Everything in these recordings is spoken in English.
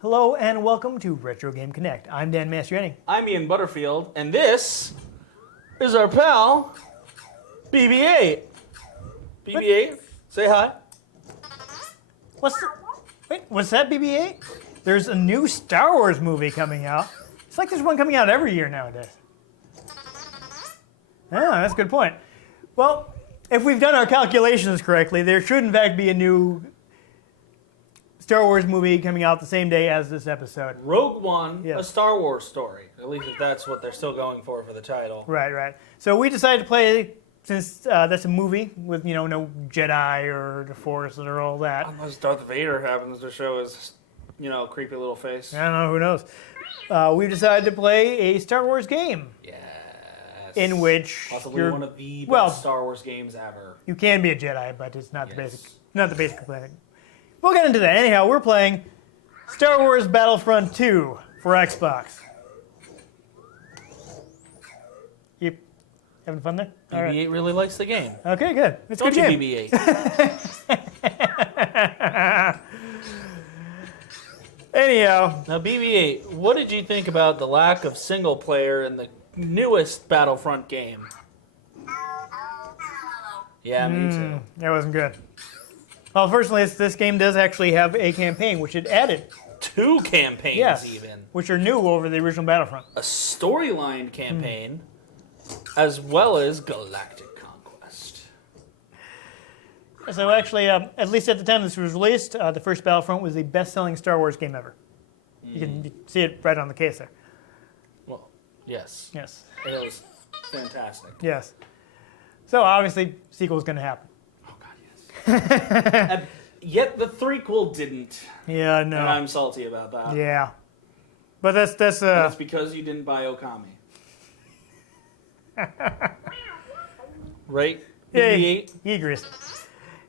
Hello and welcome to Retro Game Connect. I'm Dan Mastriani. I'm Ian Butterfield, and this is our pal, BB-8. BB-8, say hi. What's that, BB-8? There's a new Star Wars movie coming out. It's like there's one coming out every year nowadays. Yeah, that's a good point. Well, if we've done our calculations correctly, there should in fact be a new Star Wars movie coming out the same day as this episode. Rogue One, Yeah. a Star Wars story. At least if that's what they're still going for the title. Right. So we decided to play, since that's a movie with, no Jedi or the Force or all that. Unless Darth Vader happens to show his, creepy little face. I don't know, who knows. We decided to play a Star Wars game. Yes. In which possibly one of the best Star Wars games ever. You can be a Jedi, but it's not the basic component. We'll get into that. Anyhow, we're playing Star Wars Battlefront 2 for Xbox. You having fun there? BB-8 really likes the game. Okay, good. It's a Don't good game. you, BB-8? Anyhow. Now, BB-8, what did you think about the lack of single player in the newest Battlefront game? Yeah, me too. That wasn't good. Well, fortunately, this game does actually have a campaign, which it added. 2 campaigns, Yes, even. which are new over the original Battlefront. A storyline campaign, as well as Galactic Conquest. So actually, at least at the time this was released, the first Battlefront was the best-selling Star Wars game ever. You can see it right on the case there. Well, yes. Yes. It was fantastic. Yes. So obviously, sequel's going to happen. Oh, God, yes. And yet the threequel didn't. Yeah, I know. And I'm salty about that. Yeah. But that's And it's because you didn't buy Okami. Right? Yeah, BB-8? he agrees.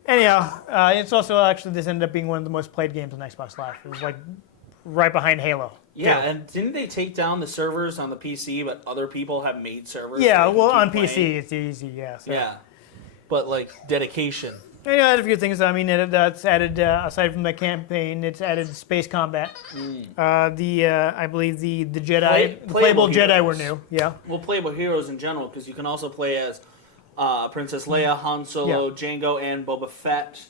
Anyhow, it's also actually, this ended up being one of the most played games on Xbox Live. It was like right behind Halo. Yeah, and didn't they take down the servers on the PC, but other people have made servers? Yeah, so they well, can on keep PC playing? it's easy, yeah. So. Yeah. But, dedication. And, added a few things. I mean, it's added, aside from the campaign, it's added space combat. I believe the Jedi, the playable Jedi were new. Yeah. Well, playable heroes in general, because you can also play as Princess Leia, Han Solo, Jango, and Boba Fett.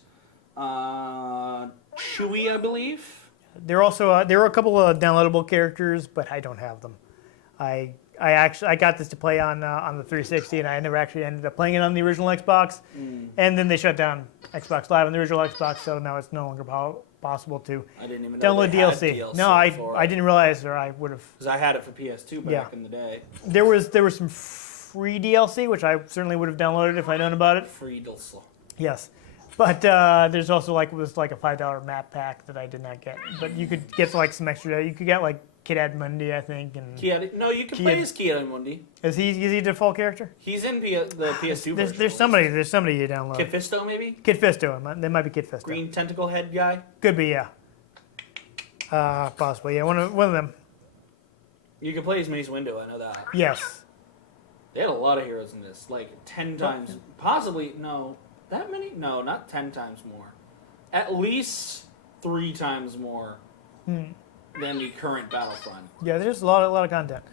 Chewie, I believe. There were a couple of downloadable characters, but I don't have them. I got this to play on the 360, and I never actually ended up playing it on the original Xbox. And then they shut down Xbox Live on the original Xbox, so now it's no longer possible to download DLC. No, I didn't realize, or I would have. Because I had it for PS2 back in the day. There was some free DLC, which I certainly would have downloaded if I'd known about it. Free DLC. Yes. But there's also a $5 map pack that I did not get. But you could get some extra. You could get Kid Edmundi, I think, and No, you can play as Kid Edmundi. Is he a default character? He's in the PS2 version. There's somebody you download. Kid Fisto, maybe. Kid Fisto. There might be Kid Fisto. Green tentacle head guy. Could be, yeah. Possibly, yeah. One of them. You can play as Mace Windu. I know that. Yes. They had a lot of heroes in this, 10 times, possibly no. That many? No, not 10 times more. At least 3 times more than the current Battlefront. Yeah, there's a lot of content.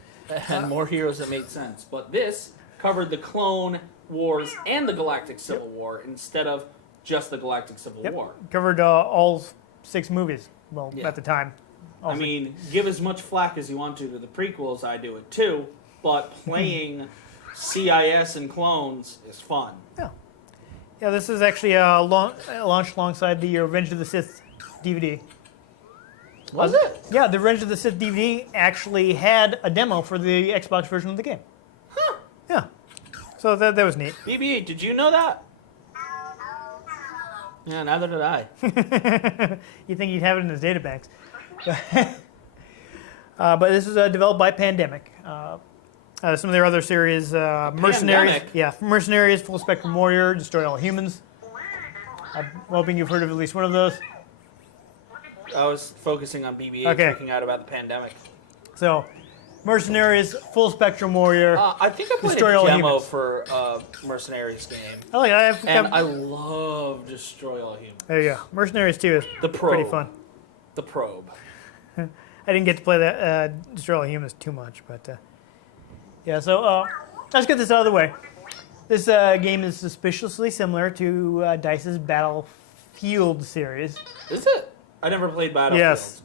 And more heroes that made sense. But this covered the Clone Wars and the Galactic Civil War instead of just the Galactic Civil War. Covered all 6 movies, at the time. I mean, give as much flack as you want to the prequels, I do it too, but playing CIS and clones is fun. Yeah. Yeah, this is actually launched alongside the Revenge of the Sith DVD. Was it? Yeah, the Revenge of the Sith DVD actually had a demo for the Xbox version of the game. Huh. Yeah. So that was neat. BB-8, did you know that? Yeah, neither did I. You think he'd have it in his databanks. But this is developed by Pandemic. Some of their other series, Mercenaries. Pandemic? Yeah, Mercenaries, Full Spectrum Warrior, Destroy All Humans. I'm hoping you've heard of at least one of those. I was focusing on BB-8 Okay. freaking out about the pandemic. So, Mercenaries, full spectrum warrior. I think I played Destroy all a demo humans. for Mercenaries game, I like it. and I love Destroy All Humans. There you go. Mercenaries 2 is The probe. pretty fun. The probe. I didn't get to play that Destroy All Humans too much, but yeah. So let's get this out of the way. This game is suspiciously similar to DICE's Battlefield series. Is it? I never played Battlefield. Yes.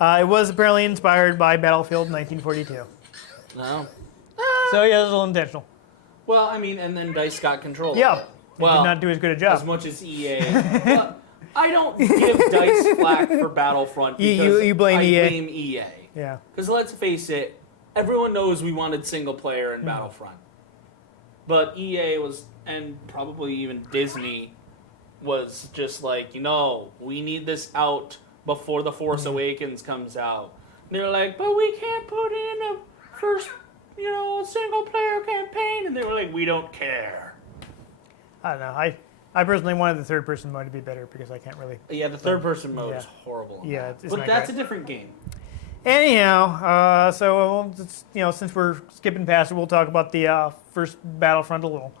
It was apparently inspired by Battlefield 1942. No. So yeah, it was a little intentional. Well, I mean, and then DICE got control of Yeah. it. They did not do as good a job. As much as EA. But I don't give DICE flack for Battlefront because You blame I EA. blame EA. Yeah. Because let's face it, everyone knows we wanted single player in Battlefront. But EA was, and probably even Disney, was just like, we need this out before The Force Awakens comes out. And they're like, but we can't put in a first, single player campaign. And they were like, we don't care. I don't know. I personally wanted the third person mode to be better because I can't really. Yeah, the third person mode Yeah. is horrible. Yeah, it's but not that's great. a different game. Anyhow, so since we're skipping past it, we'll talk about the first Battlefront a little.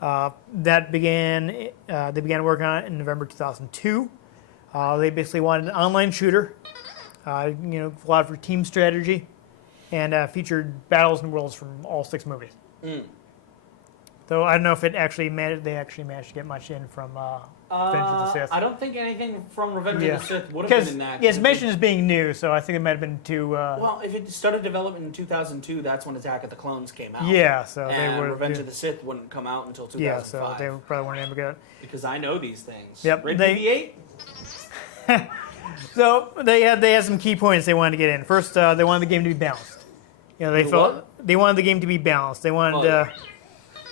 That began. They began working on it in November 2002. They basically wanted an online shooter. Allowed for team strategy, and featured battles and worlds from all 6 movies. Though I don't know if they actually managed to get much in from Revenge of the Sith. I don't think anything from Revenge Yeah. of the Sith would have Because been in that. it's mentioned as being new, so I think it might have been too. Well, if it started development in 2002, that's when Attack of the Clones came out. Yeah, so they And would. Revenge of the Sith wouldn't come out until 2005. Yeah, so they probably weren't able to get it. Because I know these things. Yep, Rated they- BB-8? So they had some key points they wanted to get in. First, they wanted the game to be balanced. They wanted the game to be balanced. They wanted. Oh, yeah.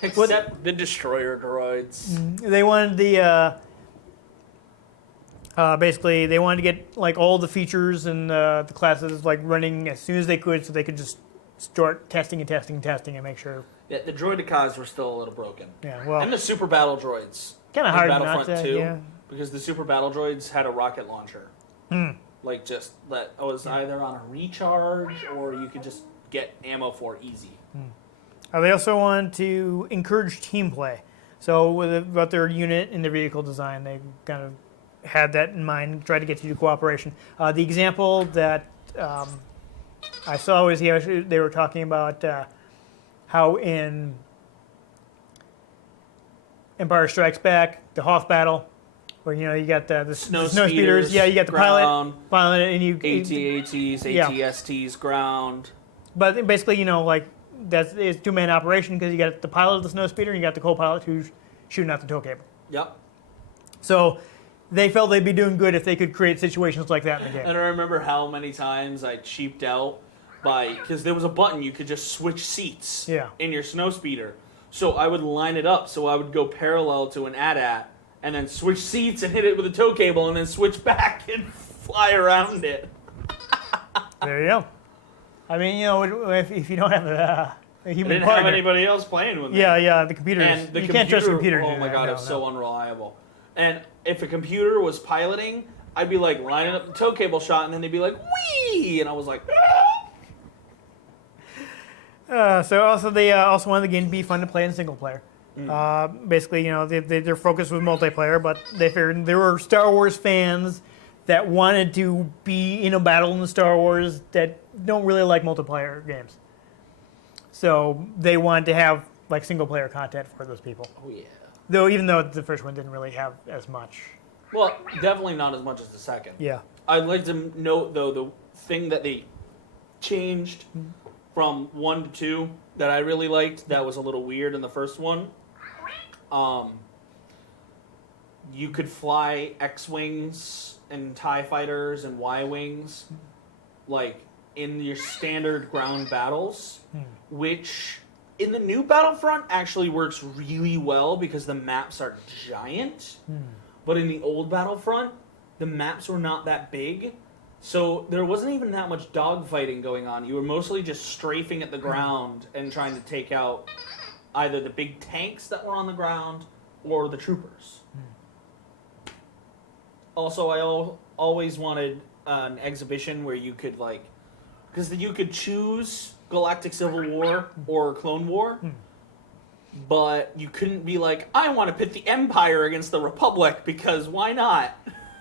Except the destroyer droids. They wanted the basically they wanted to get like all the features and the classes like running as soon as they could, so they could just start testing and make sure. Yeah, the droidicas were still a little broken. Yeah, well, And the super battle droids. kind of in hard Battlefront not to. 2, Yeah. because the super battle droids had a rocket launcher. Like just that was either on a recharge or you could just get ammo for easy. They also wanted to encourage team play. So about their unit and their vehicle design, they kind of had that in mind, tried to get you to cooperation. The example that I saw was they were talking about how in Empire Strikes Back, the Hoth battle, where you got the Snow speeders. speeders, Yeah, you got the ground, pilot, and you AT-ATs, Yeah. ATSTs, ground. But basically, like that's it's 2-man operation because you got the pilot of the snow speeder and you got the co-pilot who's shooting out the tow cable. Yep. So they felt they'd be doing good if they could create situations like that in the game. And I remember how many times I cheaped out because there was a button you could just switch seats in your snow speeder. So I would line it up so I would go parallel to an AT-AT and then switch seats and hit it with a tow cable and then switch back and fly around it. There you go. I mean, if you don't have a I human didn't partner, have anybody else playing with me. yeah, the computers. And You can't trust the computer. to Oh do my that. god, No, it's no. so unreliable. And if a computer was piloting, I'd be like lining up the tow cable shot, and then they'd be like, "Wee!" and I was like, So also they also wanted the game to be fun to play in single player. Basically, their focus was multiplayer, but they figured there were Star Wars fans that wanted to be in a battle in the Star Wars that don't really like multiplayer games. So they wanted to have like single player content for those people. "Oh yeah." Even though the first one didn't really have as much. Well, definitely not as much as the second. Yeah. I'd like to note though the thing that they changed from 1 to 2 that I really liked that was a little weird in the first one. You could fly X-Wings and TIE Fighters and Y-Wings like in your standard ground battles, which in the new Battlefront actually works really well because the maps are giant. But in the old Battlefront, the maps were not that big. So there wasn't even that much dogfighting going on. You were mostly just strafing at the ground and trying to take out either the big tanks that were on the ground or the troopers. Also, I always wanted an exhibition where you could because you could choose Galactic Civil War or Clone War, but you couldn't be like, I want to pit the Empire against the Republic because why not?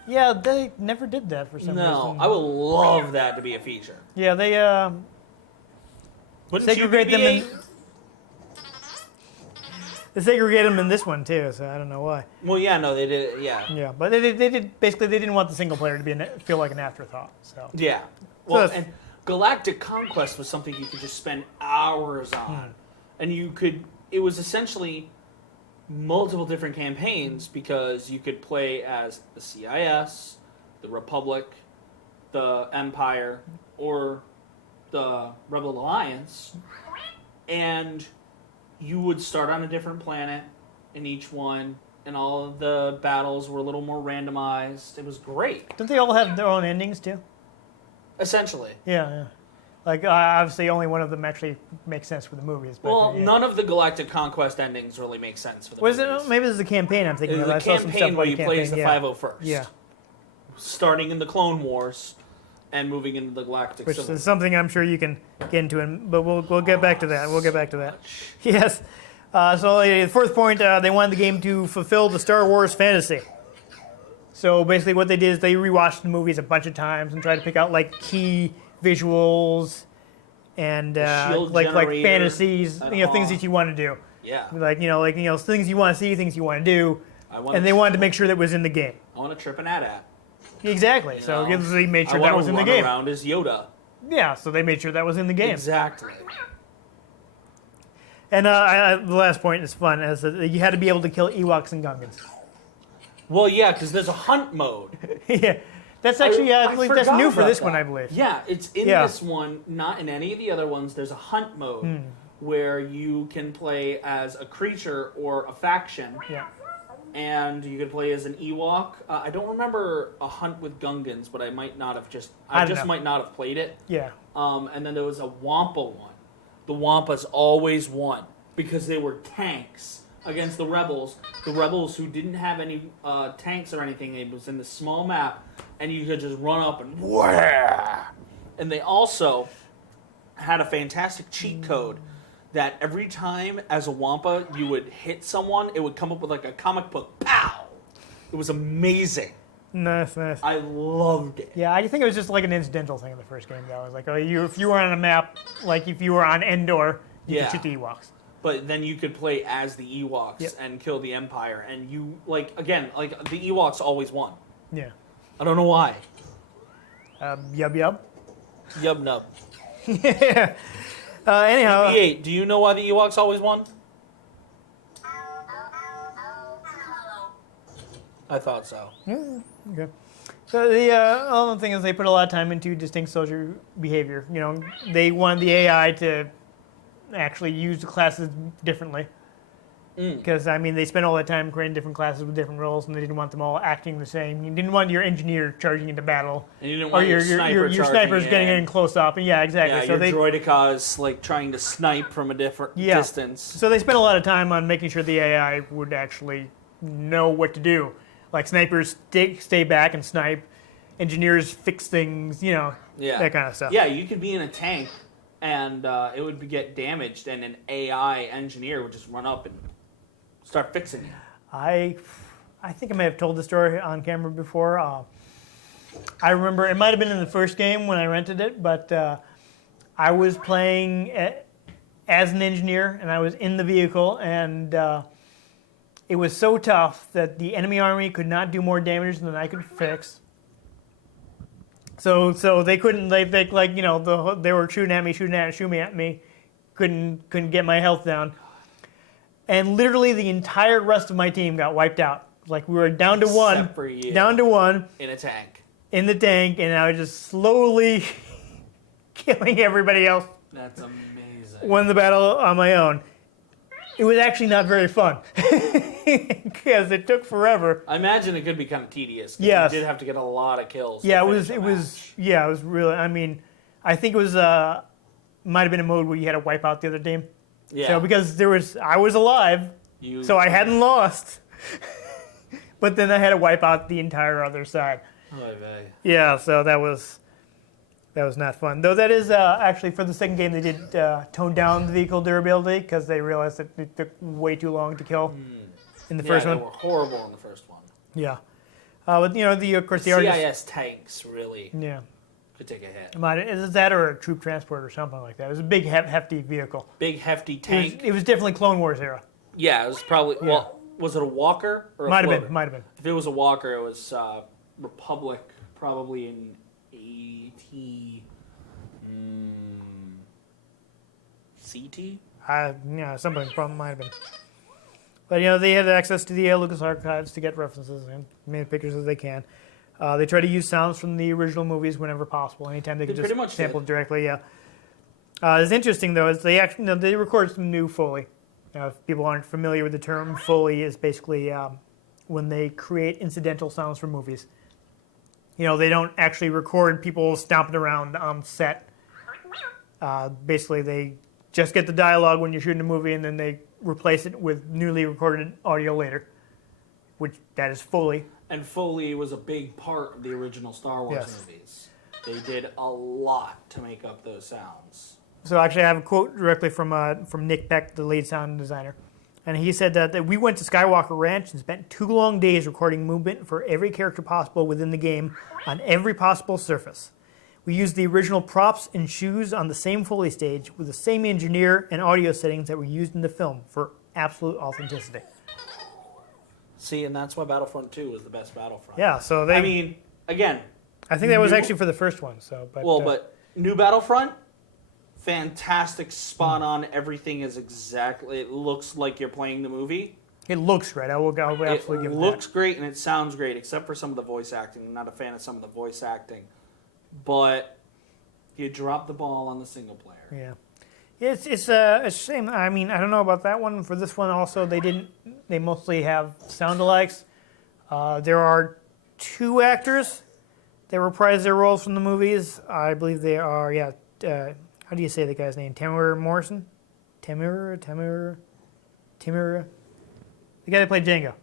Yeah, they never did that for some reason. No, I would love that to be a feature. Yeah, they Wouldn't you, segregate them in. BB-8? They segregate them in this one too, so I don't know why. Well, yeah, no, they did. Yeah, Yeah, but they did basically they didn't want the single player to be feel like an afterthought. So yeah. Well, So and Galactic Conquest was something you could just spend hours on, and you could. It was essentially multiple different campaigns because you could play as the CIS, the Republic, the Empire, or the Rebel Alliance, and you would start on a different planet in each one, and all of the battles were a little more randomized. It was great, don't they all have their own endings too? essentially. Yeah, yeah. Like obviously, only one of them actually makes sense for the movies. But, Well, yeah. none of the Galactic Conquest endings really make sense for the Was movies. it? Maybe this is a campaign I'm thinking It of. was I a saw some stuff campaign about where a you campaign. play as the Yeah. 501st. Yeah, Starting in the Clone Wars and moving into the Galactic which Civil is something I'm sure you can get into, but we'll get back to that. We'll get back to that. Yes. So the fourth point, they wanted the game to fulfill the Star Wars fantasy. So basically, what they did is they rewatched the movies a bunch of times and tried to pick out like key visuals and shield like generator fantasies, and things all. that you want to do. Yeah. Things you want to see, things you want to do, I want and they wanted to make sure that was in the game. I want to trip an AT-AT. Exactly. You So know? they made sure I that want was to in the run game. around as Yoda. Yeah. So they made sure that was in the game. Exactly. And the last point is fun, as you had to be able to kill Ewoks and Gungans. Well, yeah, because there's a hunt mode. Yeah, that's actually I I believe forgot that's new for about this that. one, I believe. Yeah, it's in Yeah. this one, not in any of the other ones. There's a hunt mode where you can play as a creature or a faction. Yeah. And you could play as an Ewok. I don't remember a hunt with Gungans, but I might not have just. I I don't just know. might not have played it. Yeah. And then there was a Wampa one. The Wampas always won because they were tanks against the Rebels. The Rebels who didn't have any tanks or anything. It was in the small map, and you could just run up and wah! And they also had a fantastic cheat code that every time as a Wampa you would hit someone, it would come up with like a comic book pow. It was amazing. Nice. I loved it. Yeah, I think it was just like an incidental thing in the first game, though. It was like, if you were on a map, like if you were on Endor, you Yeah. could shoot the Ewoks. But then you could play as the Ewoks Yep. and kill the Empire, and you the Ewoks always won. Yeah. I don't know why. Yub. Yub nub. Yeah. Anyhow. BB-8, do you know why the Ewoks always won? I thought so. Okay. So the other thing is they put a lot of time into distinct social behavior. They wanted the AI to actually use the classes differently. Because, they spent all that time creating different classes with different roles, and they didn't want them all acting the same. You didn't want your engineer charging into battle. And you didn't Or want your your snipers getting in close up. And yeah, exactly. Yeah, So your droidicas like trying to snipe from a different distance. So they spent a lot of time on making sure the AI would actually know what to do. Like snipers stay back and snipe. Engineers fix things, that kind of stuff. Yeah, you could be in a tank and it would get damaged, and an AI engineer would just run up and start fixing it. I think I may have told the story on camera before. I remember it might have been in the first game when I rented it, but I was playing as an engineer, and I was in the vehicle, and it was so tough that the enemy army could not do more damage than I could fix. So they couldn't they were shooting at me, couldn't get my health down, and literally the entire rest of my team got wiped out. Like we were down to Except for you. down to one In a tank. in the tank, and I was just slowly killing everybody else. That's amazing. Won the battle on my own. It was actually not very fun because it took forever. I imagine it could be kind of tedious. 'Cause Yes. You did have to get a lot of kills. Yeah, to it was. finish It a was. match. Yeah, it was really. I think it was. Might have been a mode where you had to wipe out the other team. Yeah. So because I was alive, so I hadn't lost. But then I had to wipe out the entire other side. Oy vey. Yeah, so that was That was not fun. Though that is actually for the second game they did tone down the vehicle durability because they realized that it took way too long to kill in the first they one. were horrible in the first one. Yeah. But of course the artist. CIS tanks really could take a hit. Is that or a troop transport or something like that? It was a big hefty vehicle. Big hefty tank. It was definitely Clone Wars era. Yeah, it was probably well. Was it a walker or a Might floater? have been. If it was a walker, it was Republic, probably in AT. CT? Something probably might have been. But they had access to the Lucas archives to get references and made pictures as they can. They try to use sounds from the original movies whenever possible. Anytime they could pretty just much sample did. it directly. Yeah. It's interesting though is they actually they recorded some new Foley. If people aren't familiar with the term, Foley is basically when they create incidental sounds for movies. They don't actually record people stomping around on set. Basically, they just get the dialogue when you're shooting a movie, and then they replace it with newly recorded audio later, which that is Foley. And Foley was a big part of the original Star Wars Yes. movies. They did a lot to make up those sounds. So actually, I have a quote directly from Nick Beck, the lead sound designer. And he said that we went to Skywalker Ranch and spent 2 long days recording movement for every character possible within the game on every possible surface. We used the original props and shoes on the same Foley stage with the same engineer and audio settings that were used in the film for absolute authenticity. See, and that's why Battlefront 2 was the best Battlefront. Yeah, so they... I mean, again... I think that was actually for the first one, so... But new Battlefront, fantastic, spot on, everything is exactly... It looks like you're playing the movie. It looks great. I'll absolutely give it that. It looks great and it sounds great, except for some of the voice acting. I'm not a fan of some of the voice acting. But you dropped the ball on the single player. Yeah. It's a shame. I mean, I don't know about that one. For this one also, they mostly have sound-alikes. There are 2 actors that reprise their roles from the movies. I believe they are, how do you say the guy's name? Tamara Morrison? Tamara? The guy that played Django.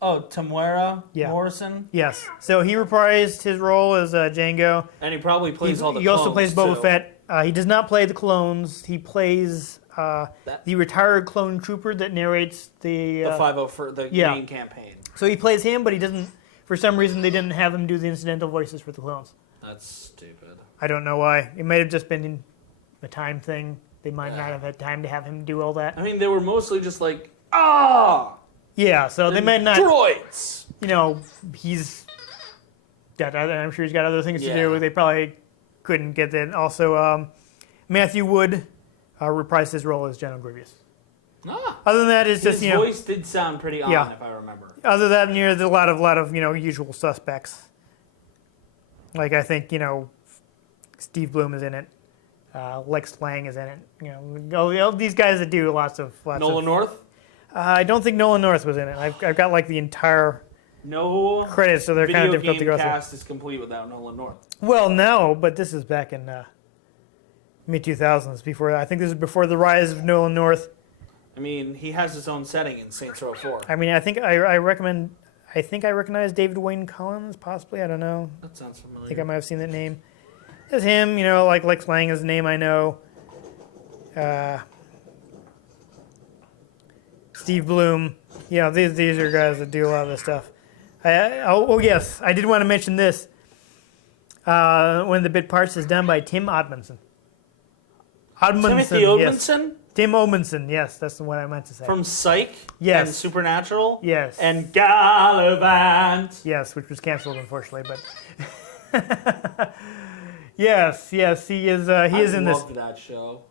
Oh, Tamara Yeah. Morrison? Yes. So he reprised his role as Django. And he probably plays all the He also clones, plays Boba too. Fett. He does not play the clones. He plays the retired clone trooper that narrates the... The 504, the main campaign. So he plays him, but he doesn't... For some reason, they didn't have him do the incidental voices for the clones. That's stupid. I don't know why. It might have just been a time thing. They might not have had time to have him do all that. I mean, they were mostly just like, ah! Yeah, so they might not... Droids! He's... I'm sure he's got other things to Yeah. do. They probably couldn't get that. Also, Matthew Wood reprised his role as General Grievous. Ah! Other than that, it's just, His voice did sound pretty on, if I remember. Other than that, there's a lot of usual suspects. Like, I think, Steve Bloom is in it. Lex Lang is in it. All these guys that do lots of... Nolan North? I don't think Nolan North was in it. I've got, the entire No credits, so they're kind of difficult to go video through. game cast is complete without Nolan North. Well, no, but this is back in mid-2000s. I think this is before the rise of Nolan North. I mean, he has his own setting in Saints Row 4. I mean, I think I recognize David Wayne Collins, possibly. I don't know. That sounds familiar. I think I might have seen that name. It's him, like Lex Lang is a name I know. Steve Bloom. These are guys that do a lot of this stuff. Yes, I did want to mention this. One of the bit parts is done by Tim Odmanson. Timothy yes. Odmanson? Tim Odmanson, yes, that's the one I meant to say. From Psych? Yes. And Supernatural? Yes. And Gallivant? Yes, which was canceled, unfortunately, but... yes, he is. He is in this. I loved that show.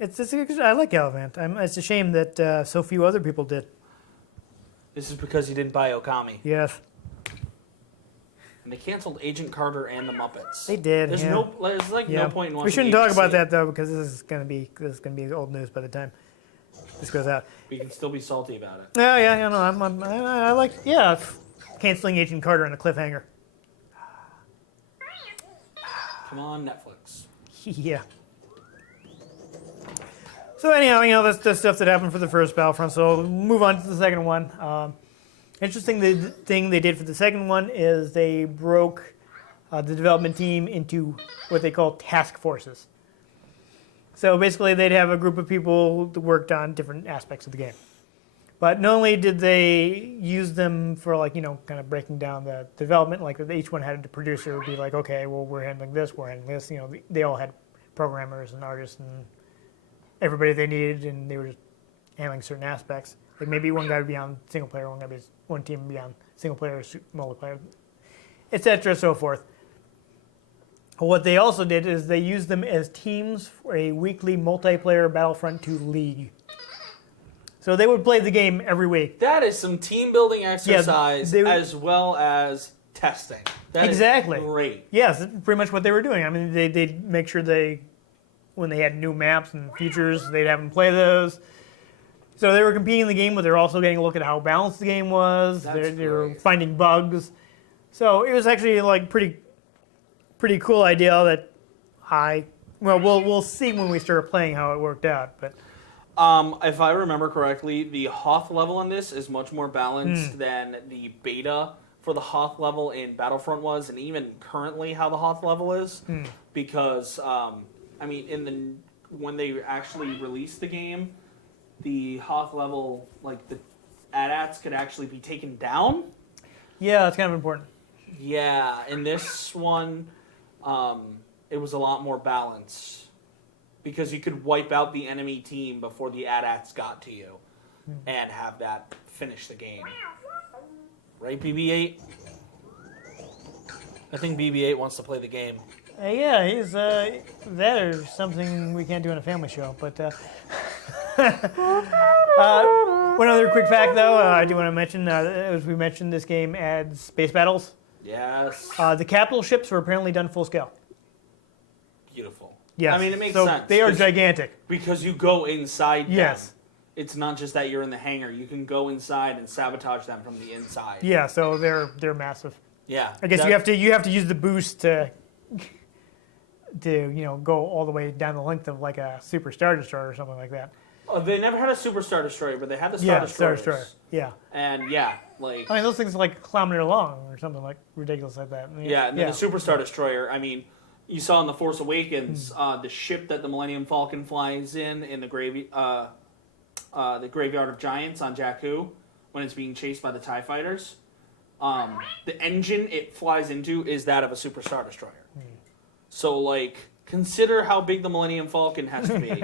I like Gallivant. It's a shame that so few other people did. This is because you didn't buy Okami. Yes, And they canceled Agent Carter and the Muppets. they did. There's yeah. no point in watching We shouldn't talk about ABC. that though, because this is gonna be old news by the time this goes out. We can still be salty about it. Yeah. No, I like canceling Agent Carter on a cliffhanger. Come on, Netflix. Yeah. So anyhow, that's the stuff that happened for the first Battlefront. So we'll move on to the second one. Interesting thing they did for the second one is they broke the development team into what they call task forces. So basically, they'd have a group of people that worked on different aspects of the game. But not only did they use them for kind of breaking down the development, like each one had a producer would be like, okay, well, we're handling this, they all had programmers and artists and everybody they needed, and they were just handling certain aspects. Like maybe one guy would be on single player, one team would be on single player, multiplayer, etc., so forth. What they also did is they used them as teams for a weekly multiplayer Battlefront 2 league. So they would play the game every week. That is some team building exercise as well as testing. That exactly. Is great. Yes, that's pretty much what they were doing. I mean, they'd make sure when they had new maps and features, they'd have them play those. So they were competing in the game, but they were also getting a look at how balanced the game was. They were finding bugs. So it was actually like pretty cool idea that we'll see when we start playing how it worked out, but. If I remember correctly, the Hoth level in this is much more balanced than the beta for the Hoth level in Battlefront was, and even currently how the Hoth level is. Because, when they actually released the game, the Hoth level, like the AT-ATs could actually be taken down. Yeah, that's kind of important. Yeah, in this one, it was a lot more balanced. Because you could wipe out the enemy team before the AT-ATs got to you and have that finish the game. Right, BB-8? I think BB-8 wants to play the game. Yeah, he's that or something we can't do in a family show. But one other quick fact, though, I do want to mention, as we mentioned, this game adds space battles. Yes. The capital ships were apparently done full scale. Beautiful. Yes. I mean, it makes sense. They are gigantic. Because you go inside them. Yes. It's not just that you're in the hangar. You can go inside and sabotage them from the inside. Yeah, so they're massive. Yeah. I guess you have to use the boost to go all the way down the length of like a Super Star Destroyer or something like that. Oh, they never had a Super Star Destroyer, but they had the Star Destroyers. Star Destroyer. Yeah. And like. I mean, those things are like a kilometer long or something like ridiculous like that. Yeah, and then the Super Star Destroyer. I mean, you saw in The Force Awakens the ship that the Millennium Falcon flies in the Graveyard of Giants on Jakku when it's being chased by the TIE fighters. The engine it flies into is that of a Super Star Destroyer. So, like, consider how big the Millennium Falcon has to be.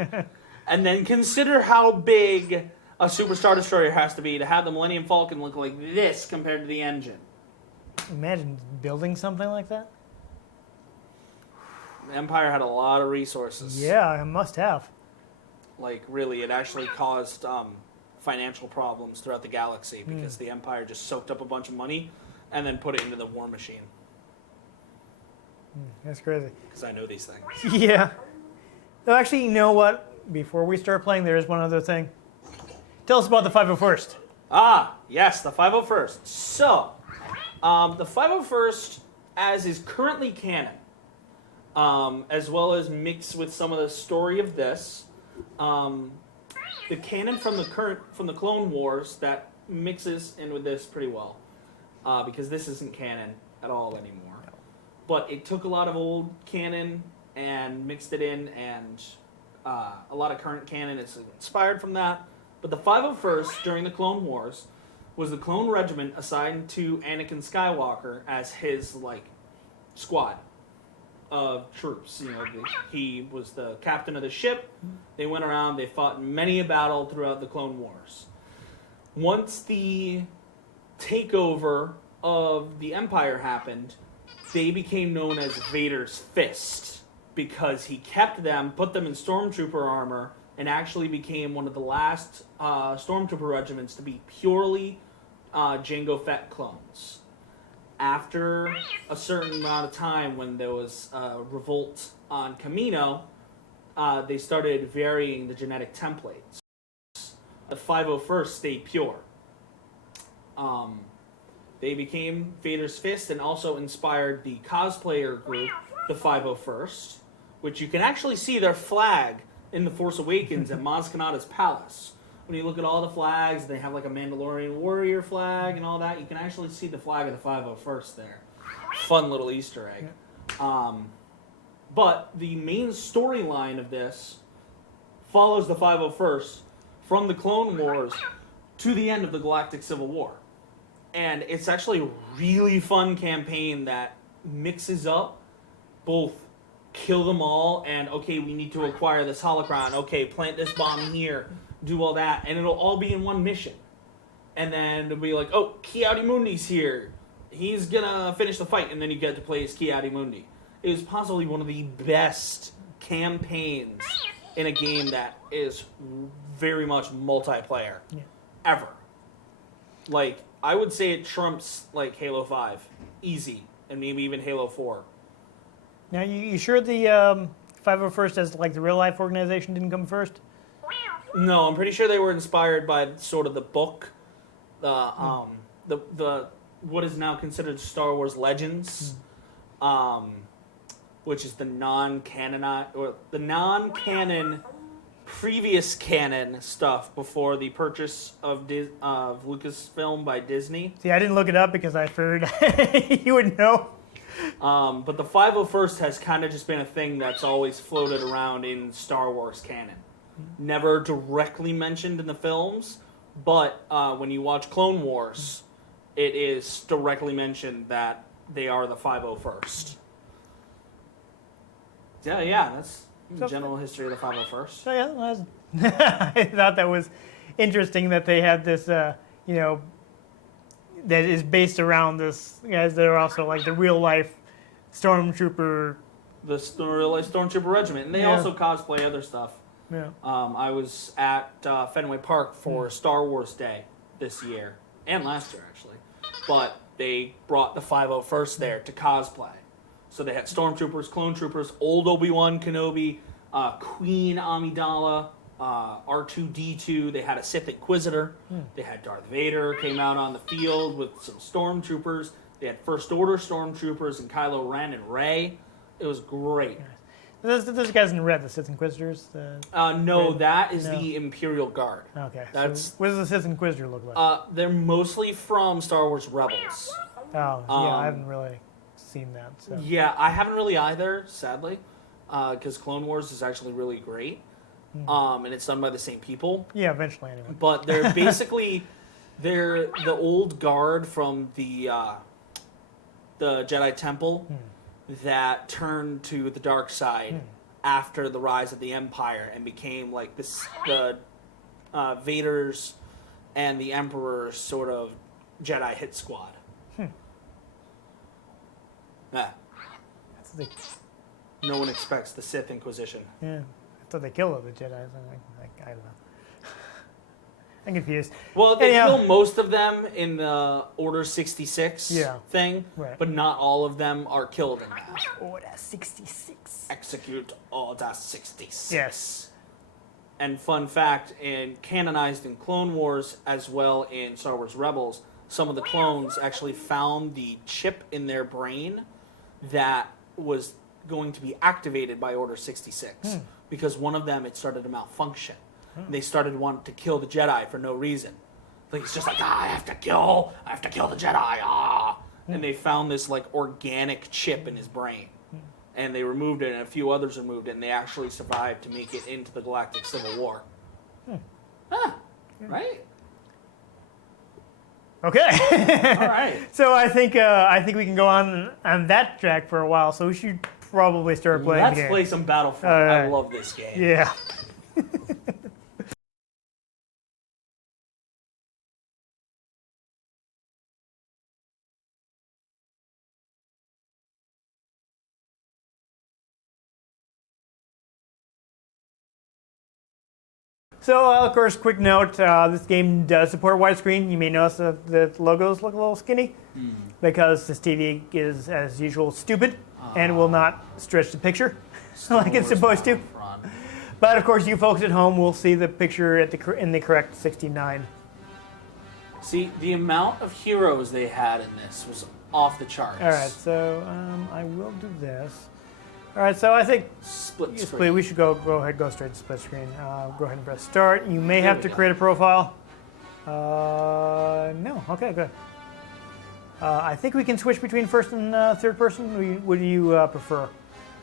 And then consider how big a Super Star Destroyer has to be to have the Millennium Falcon look like this compared to the engine. Imagine building something like that. The Empire had a lot of resources. Yeah, I must have. Like, really, it actually caused financial problems throughout the galaxy because the Empire just soaked up a bunch of money and then put it into the war machine. That's crazy. Because I know these things. Yeah. So actually, you know what? Before we start playing, there is one other thing. Tell us about the 501st. Ah, yes, the 501st. So, the 501st, as is currently canon, as well as mixed with some of the story of this, the canon from the Clone Wars that mixes in with this pretty well, because this isn't canon at all anymore. But it took a lot of old canon and mixed it in, and a lot of current canon is inspired from that. But the 501st during the Clone Wars was the clone regiment assigned to Anakin Skywalker as his squad of troops. He was the captain of the ship. They went around. They fought many a battle throughout the Clone Wars. Once the takeover of the Empire happened, they became known as Vader's Fist because he kept them, put them in stormtrooper armor, and actually became one of the last stormtrooper regiments to be purely Jango Fett clones. After a certain amount of time, when there was a revolt on Kamino, they started varying the genetic templates. The 501st stayed pure. They became Vader's Fist and also inspired the cosplayer group, the 501st, which you can actually see their flag in The Force Awakens at Maz Kanata's palace. When you look at all the flags, they have like a Mandalorian warrior flag and all that. You can actually see the flag of the 501st there. fun little Easter egg. But the main storyline of this follows the 501st from the Clone Wars to the end of the Galactic Civil War. And it's actually a really fun campaign that mixes up both kill them all and, okay, we need to acquire this holocron, okay, plant this bomb here, do all that, and it'll all be in one mission. And then it'll be like, oh, Ki-Adi-Mundi's here. He's gonna finish the fight, and then you get to play as Ki-Adi-Mundi. It is possibly one of the best campaigns in a game that is very much multiplayer ever. Like, I would say it trumps like Halo 5, easy, and maybe even Halo 4. Now, you sure the 501st as like the real life organization didn't come first? No, I'm pretty sure they were inspired by sort of the book, the what is now considered Star Wars Legends, which is the non-canon previous canon stuff before the purchase of Lucasfilm by Disney. See, I didn't look it up because I figured you would know. But the 501st has kind of just been a thing that's always floated around in Star Wars canon. Never directly mentioned in the films, but when you watch Clone Wars, it is directly mentioned that they are the 501st. Yeah, that's the general history of the 501st. So yeah, I thought that was interesting that they had this, that is based around this guys that are also like the real life stormtrooper. The real life stormtrooper regiment, and they also cosplay other stuff. Yeah. I was at Fenway Park for Star Wars Day this year, and last year actually, but they brought the 501st there to cosplay. So they had stormtroopers, clone troopers, old Obi-Wan Kenobi, Queen Amidala, R2-D2. They had a Sith Inquisitor. They had Darth Vader came out on the field with some stormtroopers. They had First Order stormtroopers and Kylo Ren and Rey. It was great. Those guys in red, the Sith Inquisitors? No, that is the Imperial Guard. Okay. That's so what does the Sith Inquisitor look like? They're mostly from Star Wars Rebels. Oh, yeah, I haven't really seen that. So. Yeah, I haven't really either, sadly, because Clone Wars is actually really great, and it's done by the same people. Yeah, eventually anyway. But they're basically they're the old guard from the Jedi Temple that turned to the dark side after the rise of the Empire and became like the Vader's and the Emperor's sort of Jedi hit squad. No one expects the Sith Inquisition. Yeah, I thought they killed all the Jedi. I don't know. I'm confused. Well, they kill most of them in the Order 66 thing, but not all of them are killed in that. Order 66. Execute Order 66. Yes. And fun fact, canonized in Clone Wars as well in Star Wars Rebels, some of the clones actually found the chip in their brain that was going to be activated by Order 66 because one of them, it started to malfunction. They started wanting to kill the Jedi for no reason. Like, it's just like, I have to kill the Jedi, And they found this, like, organic chip in his brain. And they removed it, and a few others removed it, and they actually survived to make it into the Galactic Civil War. Right? Okay. All right. So I think we can go on that track for a while, so we should probably start playing the game. Let's play some Battlefront. I love this game. Yeah. So, of course, quick note, this game does support widescreen. You may notice that the logos look a little skinny because this TV is, as usual, stupid and will not stretch the picture like it's supposed to. But, of course, you folks at home will see the picture in the correct 69. See, the amount of heroes they had in this was off the charts. All right, so I will do this. All right, so I think split screen. We should go ahead, go straight to split screen. Go ahead and press start. You may have to create a profile. No, okay, good. I think we can switch between first and third person. What do you prefer?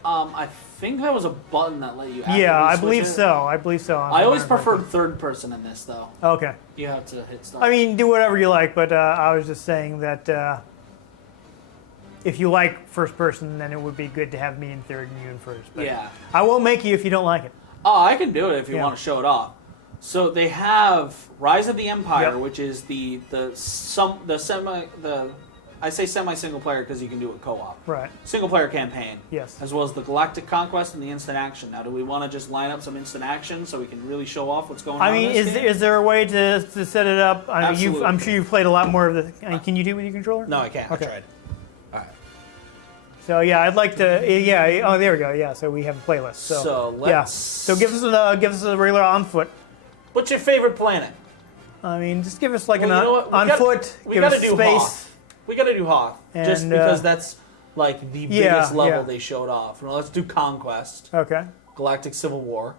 I think there was a button that let you. Yeah, I actively believe switch it. so. I believe so. I always preferred third person in this, though. Okay. You have to hit start. I mean, do whatever you like, but I was just saying that if you like first person, then it would be good to have me in third and you in first. But yeah. I won't make you if you don't like it. Oh, I can do it if you Yeah. want to show it off. So they have Rise of the Empire, Yep. which is the I say semi single player because you can do it co-op. Right. Single player campaign. Yes. As well as the Galactic Conquest and the instant action. Now, do we want to just line up some instant action so we can really show off what's going on? I mean, in this game? is there a way to set it up? I mean, Absolutely. I'm sure you've played a lot more of the. Can you do it with your controller? No, I can't. Okay. I tried. All right. So yeah, I'd like to. Yeah. Oh, there we go. Yeah. So we have a playlist. So, let's. yeah. So give us a regular on foot. What's your favorite planet? I mean, just give us like Well, an you know what? on foot. We Give gotta us do space. Hoth. We got to do Hoth, just And, because that's like the yeah, biggest level yeah. they showed off. Now let's do Conquest, Okay. Galactic Civil War.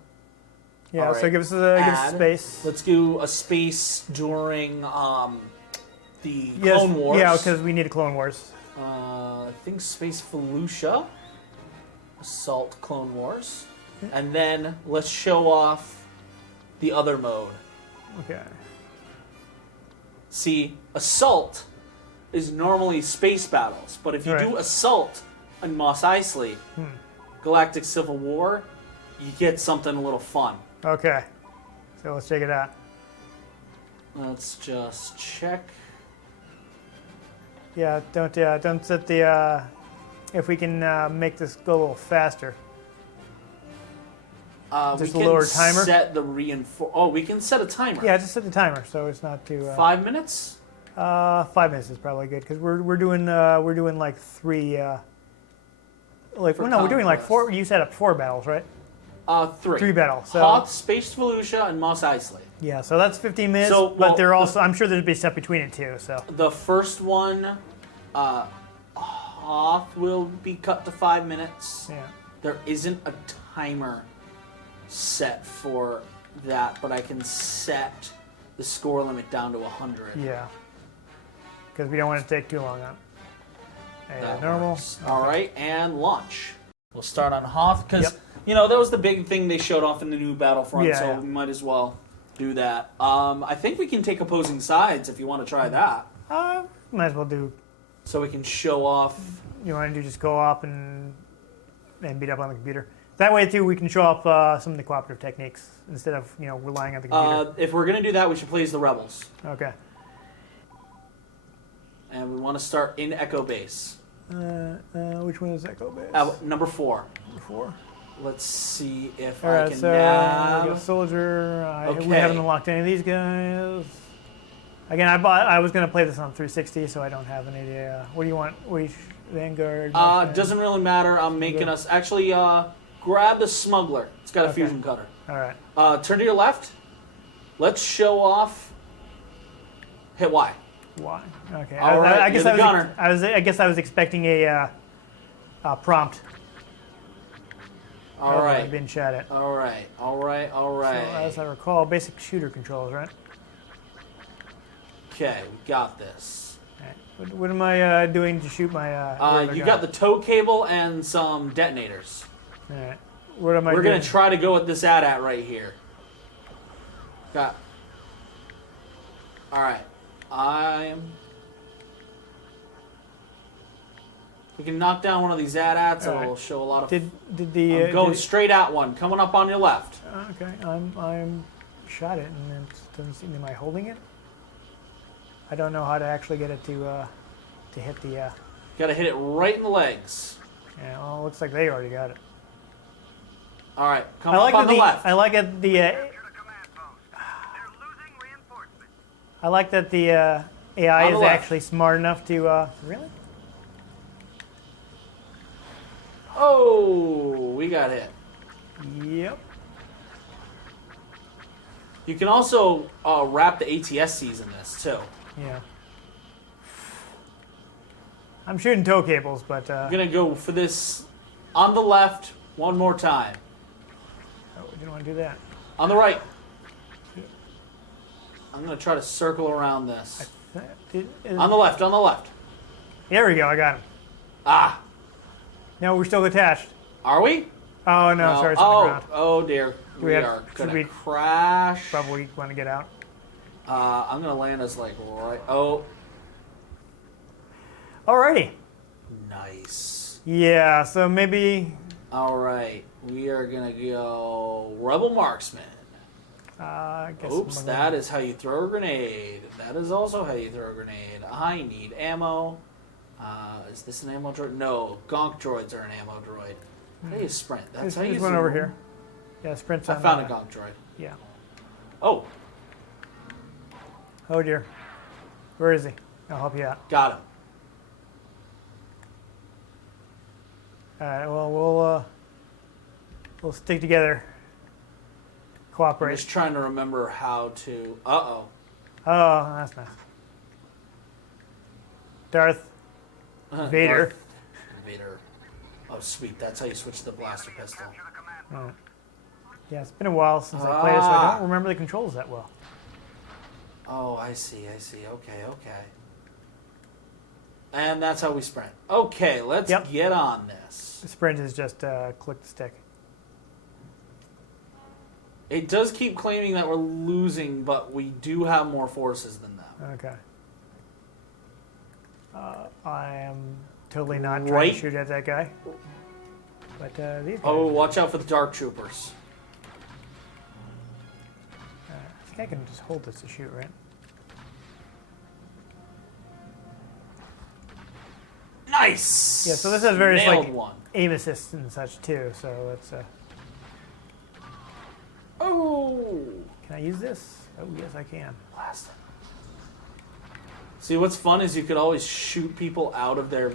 Yeah. All So right. give us a Add. space. Let's do a space during the Yes, Clone Wars. Yeah, because we need a Clone Wars. I think Space Felucia, Assault Clone Wars, and then let's show off the other mode. Okay. See, Assault is normally space battles, but if you Right. do Assault in Mos Eisley, Galactic Civil War, you get something a little fun. Okay. So let's check it out. Let's just check. Yeah. Don't set the. If we can make this go a little faster. Just We a can lower timer? set the reinforce. Oh, we can set a timer. Yeah, just set the timer so it's not too. 5 minutes. 5 minutes is probably good because we're doing like three. Like For well, no, we're doing like conquest. 4. You set up 4 battles, right? 3. 3 battles. So Hoth, Space Felucia, and Mos Eisley. yeah, so that's 15 minutes. So, well, but they're also. I'm sure there'd be stuff between it too. So The first one, Hoth will be cut to 5 minutes. yeah. There isn't a timer set for that, but I can set the score limit down to 100. Yeah. Because we don't want it to take too long on. That Normal. works. All right, and launch. We'll start on Hoth because Yep. that was the big thing they showed off in the new Battlefront, Yeah, so yeah. we might as well do that. I think we can take opposing sides if you want to try that, Might as well do. so we can show off. You want to do just go up and beat up on the computer. That way too, we can show off some of the cooperative techniques instead of relying on the computer. If we're gonna do that, we should play as the Rebels, Okay. and we want to start in Echo Base. Which one is Echo Base? Number 4. 4. Let's see if All I right, can so we nav. got Soldier. We Okay. haven't unlocked any of these guys. Again, I was going to play this on 360, so I don't have any idea. What do you want? Vanguard? Marksman? Doesn't really matter. I'm making us actually grab the Smuggler. It's got a Okay. fusion cutter. All right. Turn to your left. Let's show off. Hit Y. Why? Okay. All right, I guess you're the I gunner. I guess I was expecting a prompt. All right. I've been shot at. All right. All right. All So, right. as I recall, basic shooter controls, right? Okay, we got this. All right. What am I doing to shoot my? You got the tow cable and some detonators. All right. What am I? We're doing? gonna try to go with this at right here. Got. All right. We can knock down one of these AT-ATs, and All right. we'll show a lot of. Did the? I'm going straight at one, coming up on your left. Okay. I'm shot it, and it doesn't seem. Am I holding it? I don't know how to actually get it to hit the. Got to hit it right in the legs. Yeah. Well, it looks like they already got it. All right, come I like up on that the left. I like that the. I like that the AI On the is left. actually smart enough to. Really? Oh, we got hit. Yep. You can also wrap the ATSCs in this too. Yeah. I'm shooting tow cables, but. I'm gonna go for this on the left one more time. Oh, we didn't want to do that. On the right. I'm gonna try to circle around this. On the left, on the left. There we go. I got him. Ah, No, we're still attached. are we? Oh, no. Sorry, it's on the ground. Oh dear. We have- are should gonna we- crash. Probably want to get out. I'm gonna land us like right. Oh, Alrighty. nice. Yeah, so maybe... All right, we are gonna go Rebel Marksman. I guess Oops, I'm that is how you throw a grenade. That is also how you throw a grenade. I need ammo. Is this an ammo droid? No, gonk droids are an ammo droid. How do you sprint? That's how you There's one zoom. over here. Yeah, sprint's I on. found a gonk droid. Yeah. Oh, Oh, dear. Where is he? I'll help you out. got him. Alright, well, we'll stick together. I'm Cooperate. just trying to remember how to. Uh-oh. Oh, that's nice. Darth Vader. Darth Vader. Oh, sweet. That's how you switch to the blaster pistol. Alright. Yeah, it's been a while since I played it, so I Ah. don't remember the controls that well. Oh, I see. Okay. And that's how we sprint. Okay, let's Yep. get on this. The sprint is just click the stick. It does keep claiming that we're losing, but we do have more forces than them. Okay. I am totally not trying Right. to shoot at that guy. But these guys... Oh, watch out for the Dark Troopers. I think I can just hold this to shoot, right? Nice! Yeah, so this has various, Nailed like- one. Aim assists and such, too, so let's... Oh! Can I use this? Oh, yes, I can. Blast it. See, what's fun is you could always shoot people out of their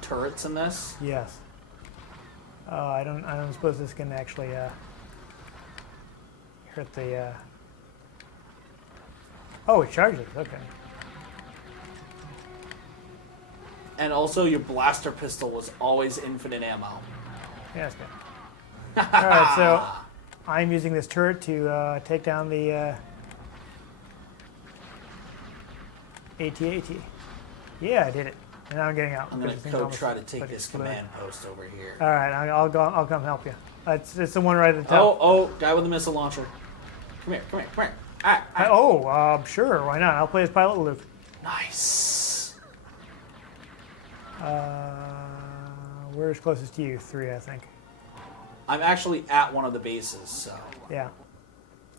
turrets in this. Yes. I don't suppose this can actually hurt the... Oh, it charges. Okay. And also, your blaster pistol was always infinite ammo. Yeah, that's good. All right, so I'm using this turret to take down the AT-AT. Yeah, I did it. And now I'm getting out. I'm going because to the thing's go almost try to take like this exploded. command post over here. All right, I'll come help you. It's the one right at the top. Oh, guy with a missile launcher. Come here. Sure, why not? I'll play as Pilot Luke. Nice. Where's closest to you? 3, I think. I'm actually at one of the bases, so. Yeah.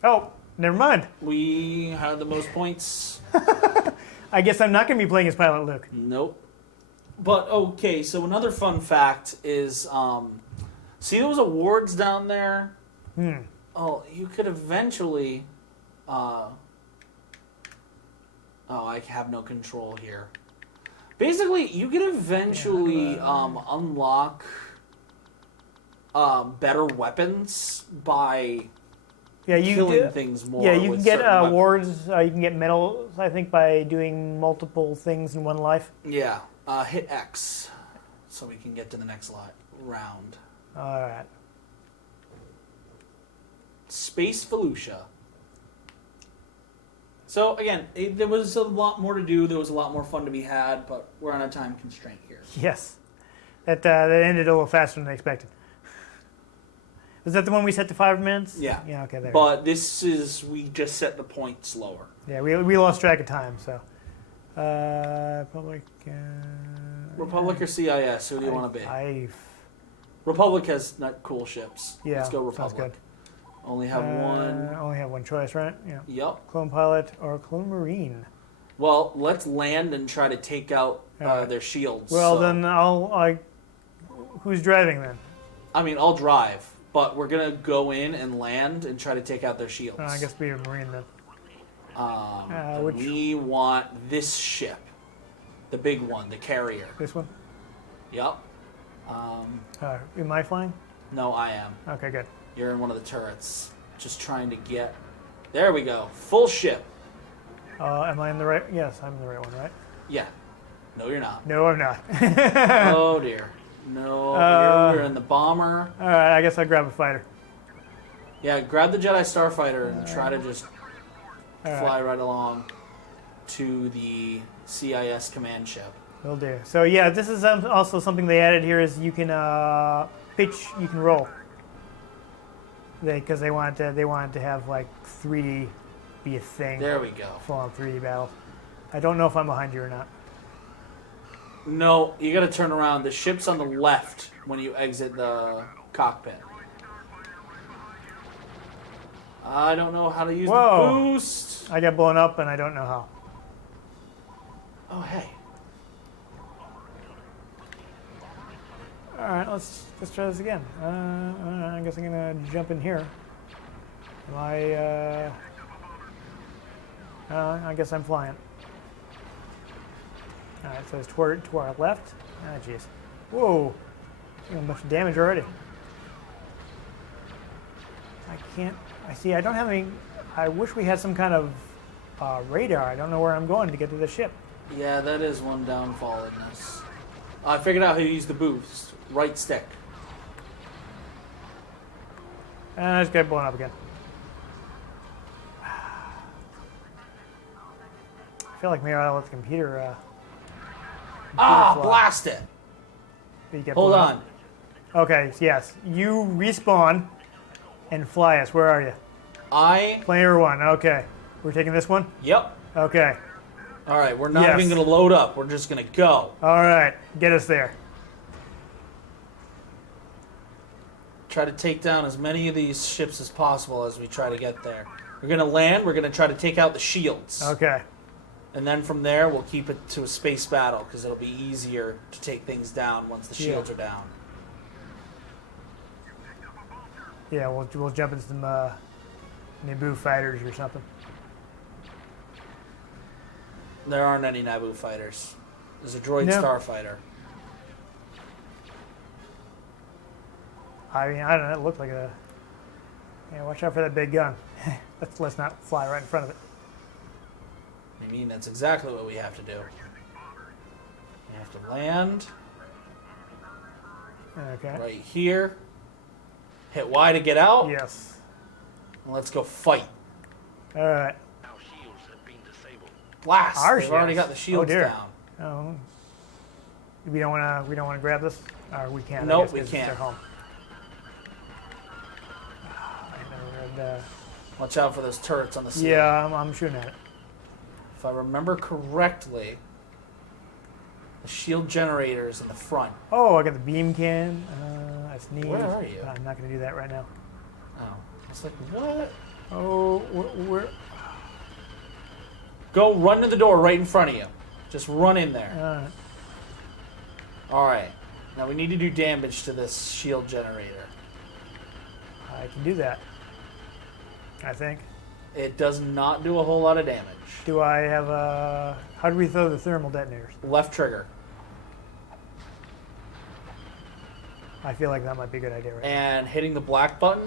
Oh, never mind. We had the most points. I guess I'm not going to be playing as Pilot Luke. Nope. But, okay, so another fun fact is, see those awards down there? Oh, you could eventually, oh, I have no control here. Basically, you could eventually unlock better weapons by killing things more. Yeah, you with can get certain weapons. awards. You can get medals, I think, by doing multiple things in one life. Yeah, hit X so we can get to the next round. All right. Space Felucia. So again, there was a lot more to do. There was a lot more fun to be had, but we're on a time constraint here. Yes. That ended a little faster than I expected. Was that the one we set to 5 minutes? Yeah. Yeah, okay, there. But this is, we just set the points lower. Yeah, we lost track of time, so. Republic or CIS? Who do you want to be? Republic has cool ships. Yeah, Let's go sounds Republic. good. Only have one. Only have one choice, right? Yeah. Yep. Clone pilot or clone marine. Well, let's land and try to take out their shields. Well, so. then who's driving then? I mean, I'll drive, but we're gonna go in and land and try to take out their shields. I guess be a marine then. We want this ship, the big one, the carrier. This one? Yep. Am I flying? No, I am. Okay, good. You're in one of the turrets. Just trying to get... There we go. Full ship. Am I in the right? Yes, I'm in the right one, right? Yeah. No, you're not. No, I'm not. Oh, dear. No, you're in the bomber. All right, I guess I'll grab a fighter. Yeah, grab the Jedi Starfighter and try to just All fly right along to the CIS command ship. Will do. So yeah, this is also something they added here is you can pitch, you can roll. Because they wanted to have like 3D be a thing. There we go. Full on 3D battle. I don't know if I'm behind you or not. No, you gotta turn around. The ship's on the left when you exit the cockpit. I don't know how to use the boost. I got blown up and I don't know how. Oh, hey. All right, let's try this again. I guess I'm gonna jump in here. Am I guess I'm flying. All right, so it's to our left. Ah, jeez. Whoa, doing a bunch of damage already. I can't. I see. I don't have any. I wish we had some kind of radar. I don't know where I'm going to get to the ship. Yeah, that is one downfall in this. I figured out how to use the boost. Right stick. And I just got blown up again. I feel like maybe I let the computer fly. Blast it! But you get Hold blown on. up. Okay, yes. You respawn and fly us. Where are you? Player 1. Okay. We're taking this one? Yep. Okay. Alright, we're not Yes. even going to load up. We're just going to go. All right. Get us there. Try to take down as many of these ships as possible as we try to get there. We're going to land. We're going to try to take out the shields. Okay. And then from there, we'll keep it to a space battle because it'll be easier to take things down once the shields are down. Yeah, we'll jump into some Naboo fighters or something. There aren't any Naboo fighters. There's a droid No. starfighter. I mean, I don't know. It looked like a. Yeah, watch out for that big gun. Let's not fly right in front of it. I mean, that's exactly what we have to do. We have to land Okay. right here. Hit Y to get out. Yes. And let's go fight. All right. Blast! Our They've already shields? got the shields Oh, dear. down. Oh. We don't want to grab this, or we can't. I Nope, guess, we 'cause can't. They're home. I never read, Watch out for those turrets on the ceiling. yeah, I'm shooting at it. If I remember correctly, the shield generator is in the front. Oh, I got the beam cannon. That's neat. Where are you? I'm not going to do that right now. Oh, it's like what? Oh, where? Go run to the door right in front of you. Just run in there. All right. Now we need to do damage to this shield generator. I can do that. I think. It does not do a whole lot of damage. Do I have a? How do we throw the thermal detonators? Left trigger. I feel like that might be a good idea right And hitting the black button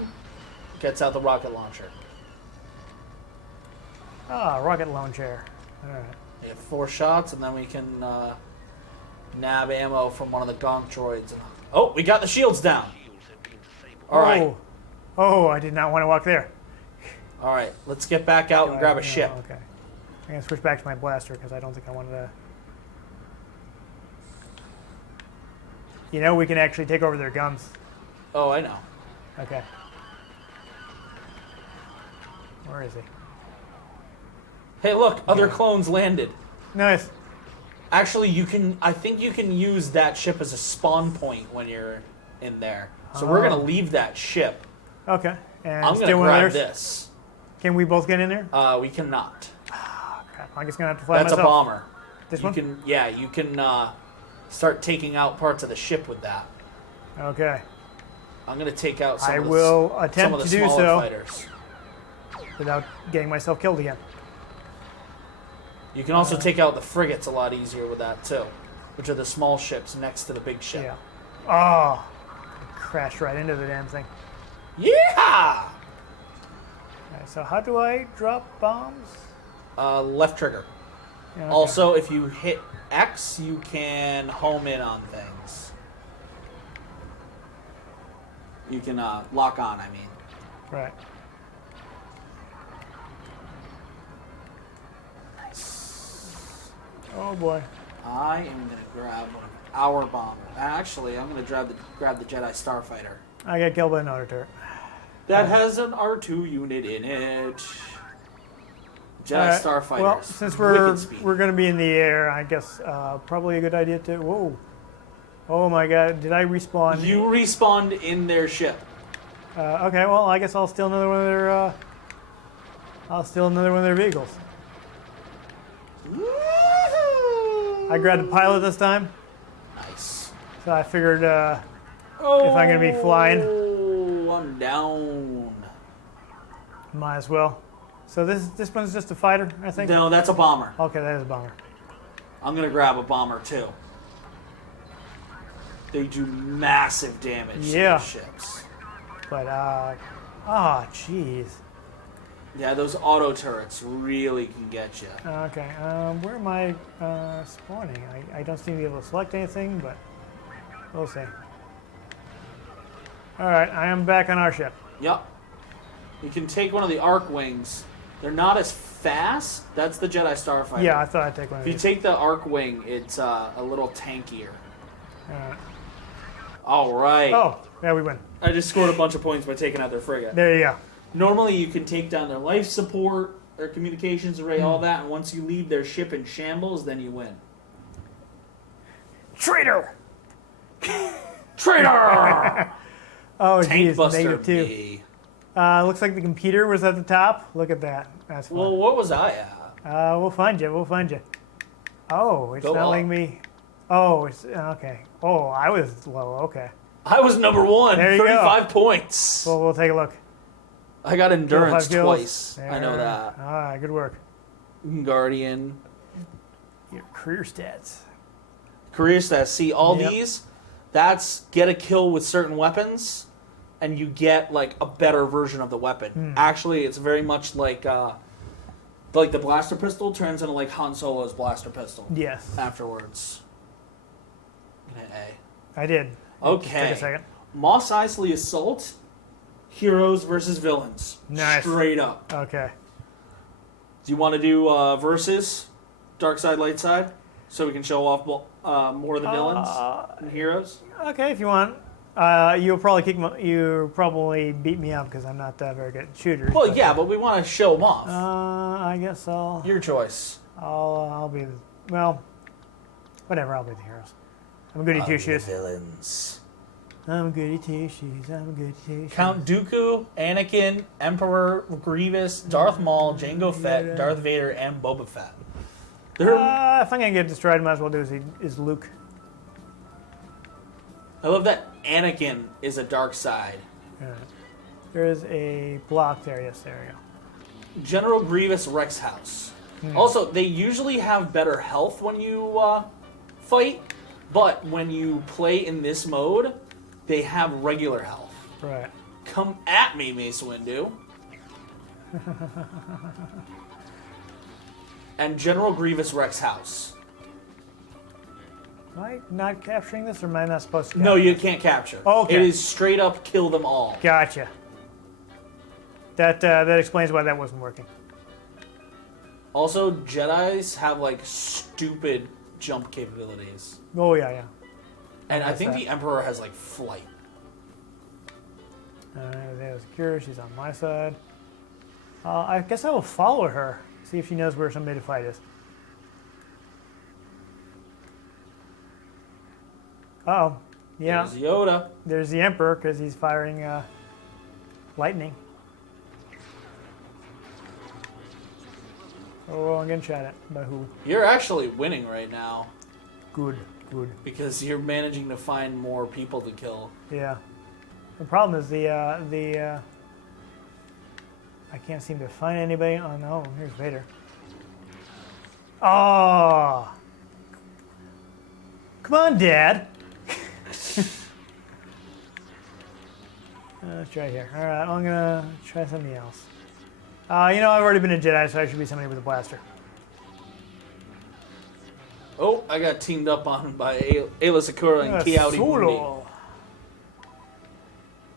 gets out the rocket launcher. now. Rocket launcher. All right. We have 4 shots, and then we can nab ammo from one of the gonk droids. Oh, we got the shields down. All right. Oh, I did not want to walk there. All right. Let's get back out and grab a ship. Okay. I'm going to switch back to my blaster because I don't think I wanted to. You know, we can actually take over their guns. Oh, I know. Okay. Where is he? Hey, look, other clones landed. Nice. Actually, you can. I think you can use that ship as a spawn point when you're in there. So we're gonna leave that ship. Okay. And I'm gonna steal one of grab theirs? this. Can we both get in there? We cannot. Crap. I'm just going to have to fly That's myself. a bomber. This you one? can. Yeah, you can start taking out parts of the ship with that. Okay. I'm gonna take out some I of the, will some attempt of the to do smaller so fighters. without getting myself killed again. You can also take out the frigates a lot easier with that too, which are the small ships next to the big ship. Yeah. Oh. Crashed right into the damn thing. Yeah! Okay, so how do I drop bombs? Left trigger. Yeah, okay. Also, if you hit X, you can home in on things. You can lock on, I mean. Right. Oh boy. I am going to grab one of our bombers. Actually, I'm going to grab the Jedi Starfighter. I got killed by an auto turret. That has an R2 unit in it. Jedi Starfighter. Well, since we're going to be in the air, I guess probably a good idea to... Whoa. Oh my god, did I respawn? You respawned in their ship. Okay, well, I guess I'll steal another one of their... vehicles. I grabbed the pilot this time. Nice. So I figured if I'm going to be flying... Oh, I'm down. Might as well. So this one's just a fighter, I think? No, that's a bomber. Okay, that is a bomber. I'm going to grab a bomber, too. They do massive damage to the ships. But, jeez. Yeah, those auto turrets really can get you. Okay, where am I spawning? I don't seem to be able to select anything, but we'll see. Alright, I am back on our ship. Yep. You can take one of the arc wings. They're not as fast. That's the Jedi Starfighter. Yeah, I thought I'd take one of If these. you take the arc wing, it's a little tankier. Alright. All right. Oh, yeah, we win. I just scored a bunch of points by taking out their frigate. There you go. Normally, you can take down their life support, their communications array, all that, and once you leave their ship in shambles, then you win. Traitor! Traitor! Oh, Tank geez, Buster -2. me. Looks like the computer was at the top. Look at that. That's fun. Well, what was I at? We'll find you. We'll find you. Oh, it's Go not up. letting me... Oh, it's... Okay. Oh, I was low. Okay. I was number one. There you 35 points. Well, we'll take a look. I got endurance 5 kills. twice. There. I know that. All right, good work. Guardian. Your career stats. Career stats. See, all Yep. these, that's get a kill with certain weapons, and you get, like, a better version of the weapon. Actually, it's very much like the blaster pistol turns into, like, Han Solo's blaster pistol. Yes. Afterwards. I'm gonna hit A. I did. Okay. Take a second. Mos Eisley Assault, heroes versus villains. Nice. Straight up. Okay. Do you want to do versus dark side, light side, so we can show off more of the villains and heroes? Okay, if you want. You'll probably beat me up because I'm not very good at shooters. Well, yeah, but we want to show them off. I guess Your choice. I'll be whatever. I'll be the heroes. I'm good at two shoes. Villains. I'm good at two shoes. I'm good at two shoes. Count Dooku, Anakin, Emperor Grievous, Darth Maul, Jango Fett, Darth Vader, and Boba Fett. If I'm gonna get destroyed, might as well do is Luke. I love that Anakin is a dark side. There is a block there. Yes, there we go. General Grievous Rex House. Also, they usually have better health when you fight, but when you play in this mode, they have regular health. Right. Come at me, Mace Windu. And General Grievous Rex House. Am I not capturing this, or am I not supposed to? No, you can't capture. Okay. It is straight up kill them all. Gotcha. That explains why that wasn't working. Also, Jedis have like stupid jump capabilities. Oh yeah. And I What's think that? the Emperor has like flight. There's Kira. She's on my side. I guess I will follow her. See if she knows where somebody to fight is. Uh-oh. Yeah. There's Yoda. There's the Emperor because he's firing lightning. Oh, I'm getting shot at. By who? You're actually winning right now Good. because you're managing to find more people to kill. Yeah. The problem is the I can't seem to find anybody. Oh no, here's Vader. Oh. Come on, Dad. Let's try here. All right, I'm gonna try something else. I've already been a Jedi, so I should be somebody with a blaster. Oh, I got teamed up on by Ayla Sakura and Kiaudi Mundi. Solo.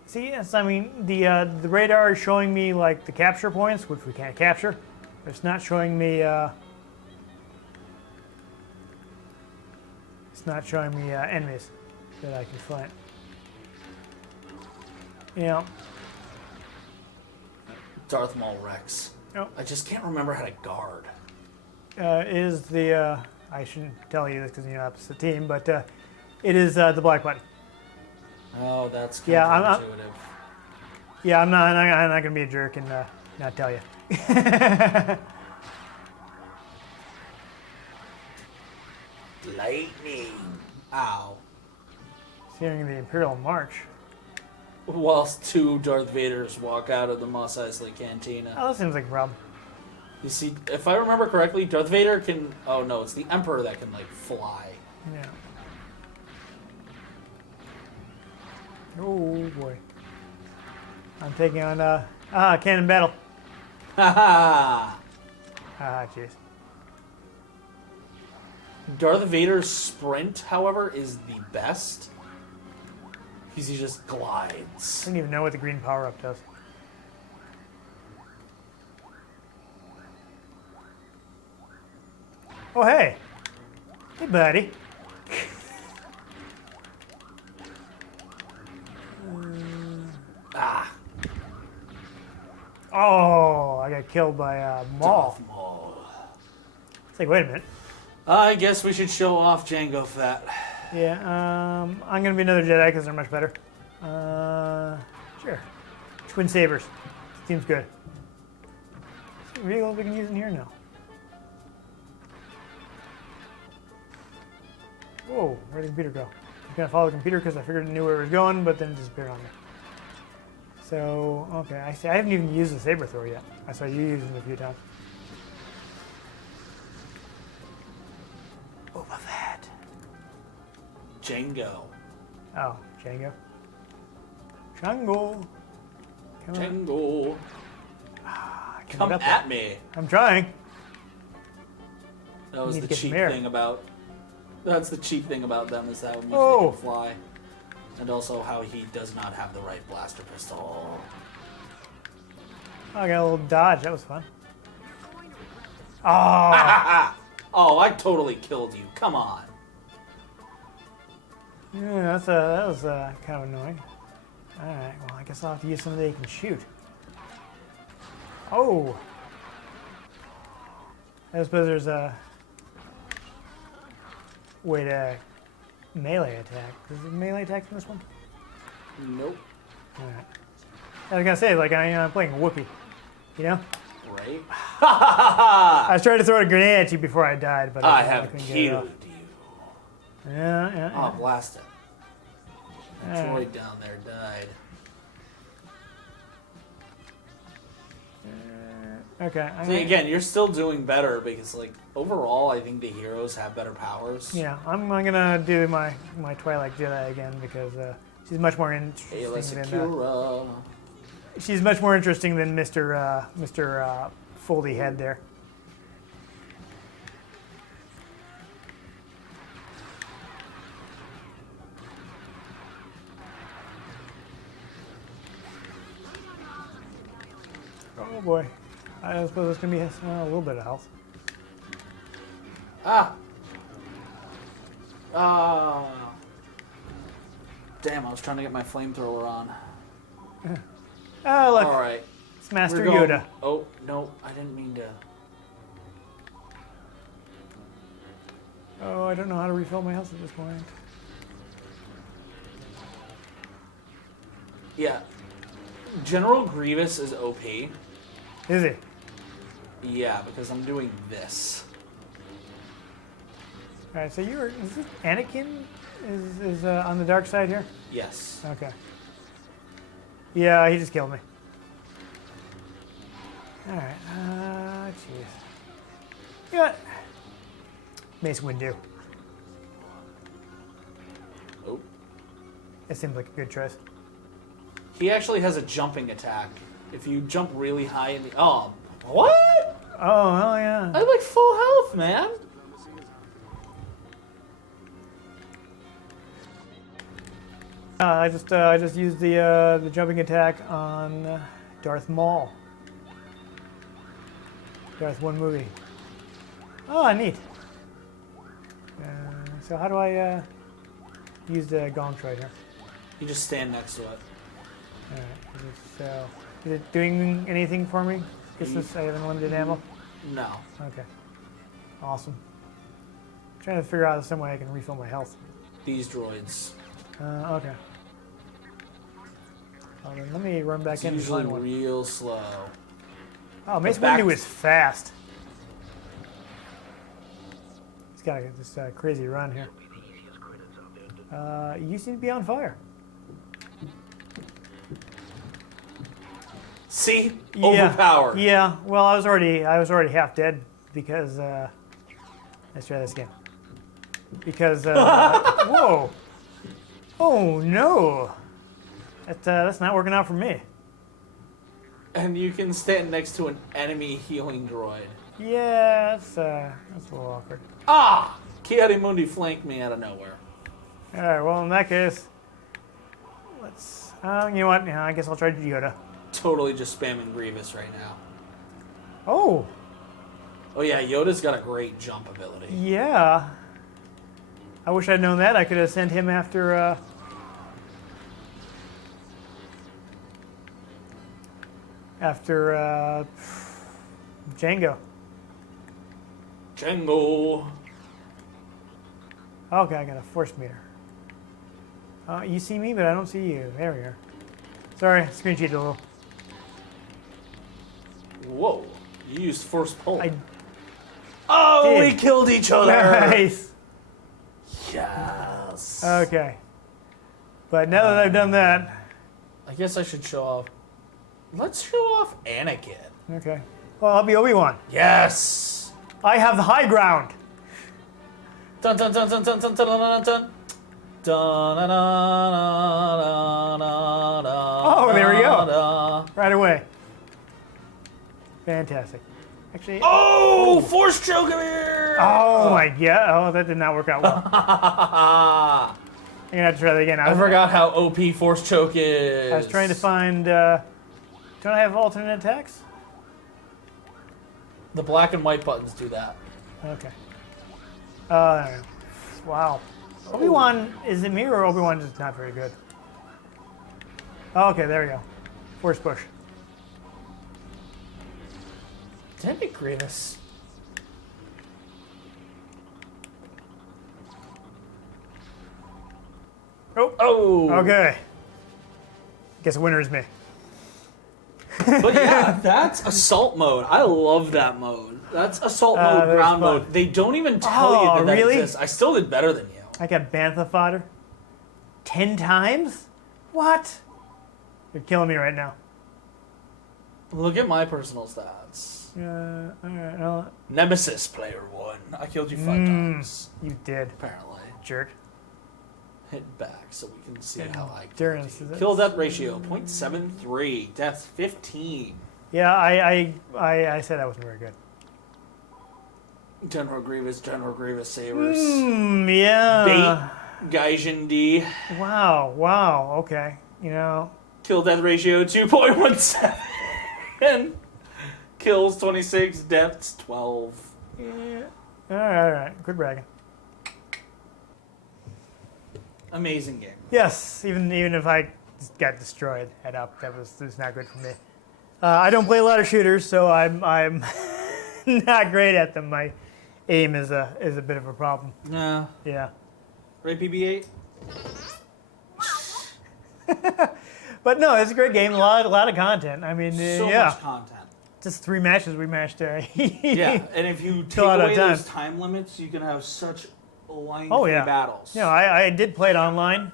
See, yes, I mean the radar is showing me like the capture points, which we can't capture. It's not showing me It's not showing me enemies that I can fight. Yeah. Darth Maul Rex. Oh. I just can't remember how to guard. Is the I shouldn't tell you this because you know it's the team, but it is the black button. Oh, that's Yeah, counterintuitive. Yeah, I'm not gonna be a jerk and not tell you. Lightning. Ow. Hearing the Imperial March. Whilst two Darth Vaders walk out of the Mos Eisley Cantina. Oh, that seems like a problem. You see, if I remember correctly, Darth Vader can... Oh, no, it's the Emperor that can, like, fly. Yeah. Oh, boy. I'm taking on, cannon battle. Haha! Jeez. Darth Vader's sprint, however, is the best. Because he just I glides. don't even know what the green power-up does. Oh, hey. Hey, buddy. Ah! Oh, I got killed by Maul. Darth Maul. It's like, wait a minute. I guess we should show off Jango Fett. Yeah, I'm gonna be another Jedi because they're much better. Sure. Twin sabers. Seems good. What vehicles we can use in here now? Whoa, where did the computer go? I'm gonna follow the computer because I figured I knew where it was going, but then it disappeared on me. So, okay, I see. I haven't even used the saber thrower yet. I saw you using it a few times. Boba Fett. Jango. Oh, Django. Django. Come on. Jango. I can't Come get up at there. me. I'm trying. That was Need the to get cheap some air. thing about... That's the cheap thing about them, is that when you Oh. can fly. And also how he does not have the right blaster pistol. Oh, I got a little dodge. That was fun. Oh, Oh, I totally killed you. Come on. yeah, that was kind of annoying. All right, well, I guess I'll have to use something that you can shoot. Oh. I suppose there's a way to melee attack. Is there melee attacks in this one? Nope. All right. I was gonna say, like, I'm playing Whoopi, you know? Right? I was trying to throw a grenade at you before I died, but I have couldn't get it off. killed you. Yeah. Oh, blast it. The All right. droid down there died. Okay. See, again, you're still doing better because, like, overall, I think the heroes have better powers. Yeah, I'm gonna do my Twilight Jedi again because she's much more interesting Ayla than Secura. she's much more interesting than Mr. Foldy Head there. Oh boy, I suppose it's gonna be a little bit of health. Ah! Ah! Damn, I was trying to get my flamethrower on. Oh look, Alright. it's Master We're going- Yoda. Oh, no, I didn't mean to. Oh, I don't know how to refill my health at this point. Yeah. General Grievous is OP. Is he? Yeah, because I'm doing this. All right, so is this Anakin is on the dark side here? Yes. Okay. Yeah, he just killed me. All right. Jeez. You know what? Mace Windu. Oh. That seems like a good choice. He actually has a jumping attack. If you jump really high in the... Oh, what? Oh, hell yeah. I have like full health, man. I just used the jumping attack on Darth Maul. Darth One movie. Oh, neat. So how do I use the gonk right here? You just stand next to it. Alright, is it doing anything for me? Guess I have unlimited ammo? No. Okay. Awesome. I'm trying to figure out some way I can refill my health. These droids. Okay. Well, then let me run back It's in and usually find one. real slow. Oh, Mace back- Windu is fast. He's got this crazy run here. You seem to be on fire. See? Overpowered. Yeah. Well, I was already half dead because. Let's try this again. Because. Whoa. Oh no. That's not working out for me. And you can stand next to an enemy healing droid. Yeah, that's a little awkward. Ah! Kiadimundi flanked me out of nowhere. All right. Well, in that case, let's. You know what? Yeah, I guess I'll try Yoda. Totally just spamming Grievous right now. Oh. Oh yeah, Yoda's got a great jump ability. Yeah. I wish I'd known that. I could have sent him after. After Django. Django. Okay, I got a force meter. You see me, but I don't see you. There we are. Sorry, screen cheated a little. Whoa. You used force pull. I Oh, did. we killed each other. Nice. Yes. Okay. But now that I've done that, I guess I should show off. Let's show off Anakin. okay. Well, I'll be Obi-Wan. Yes. I have the high ground. Dun dun dun dun dun dun dun dun dun. Oh, there we go. Right away. Fantastic. Actually. Oh, force choke him here. Oh my god. Oh, that did not work out well. I I'm gonna have to try that again. forgot how OP force choke is. I was trying to find. Don't I have alternate attacks? The black and white buttons do that. Okay. Wow. Obi-Wan, is it me or Obi-Wan just not very good? Oh, okay, there we go. Force push. Damn it, Grievous. Oh. Okay. Guess the winner is me. But yeah, that's assault mode. I love that mode. That's assault mode, that's ground fun. mode. They don't even tell you Oh, that really? exists. I still did better than you. I got Bantha fodder 10 times? What? You're killing me right now. Look at my personal stats. Alright, well, Nemesis player 1. I killed you 5 times. you did, Apparently. jerk. Hit back so we can see how I killed Endurance, you. is it? Kill death ratio 0.73. Deaths 15. Yeah, I said that wasn't very good. General Grievous sabers. Yeah. Bait Gaijin D. Wow, okay. You know, Kill death ratio 2.17. Kills 26, deaths 12. yeah. Alright, quit bragging. Amazing game. Yes, even if I got destroyed head up, that was not good for me. I don't play a lot of shooters, so I'm not great at them. My aim is a bit of a problem. Nah. Yeah. Ray PB8? But no, it's a great game. A lot of content. I mean, So yeah, much content. just 3 matches we matched. Yeah, and if you take Kill out of away time. those time limits, you can have such lengthy Oh, yeah. battles. You know, I did play it online.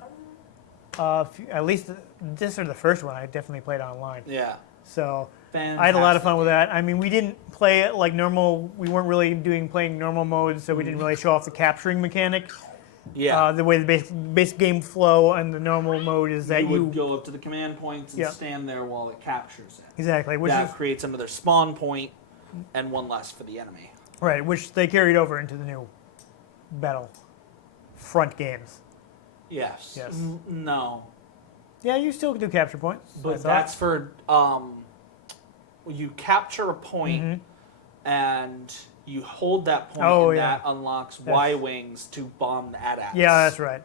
At least this or the first one, I definitely played online. Yeah. So Fantastic. I had a lot of fun with that. I mean, we didn't play it like normal. We weren't really playing normal modes, so we didn't really show off the capturing mechanic. Yeah. The way the basic game flow and the normal mode is that you would go up to the command points and Yeah. stand there while it captures it. exactly, which That is creates another spawn point and one less for the enemy. right, which they carried over into the new Battlefront games. Yes. Yes. No. Yeah, you still do capture points. I But thought. that's for you capture a point Mm-hmm. and you hold that point, and that unlocks Y-wings to bomb the AT-ATs. Yeah, that's right.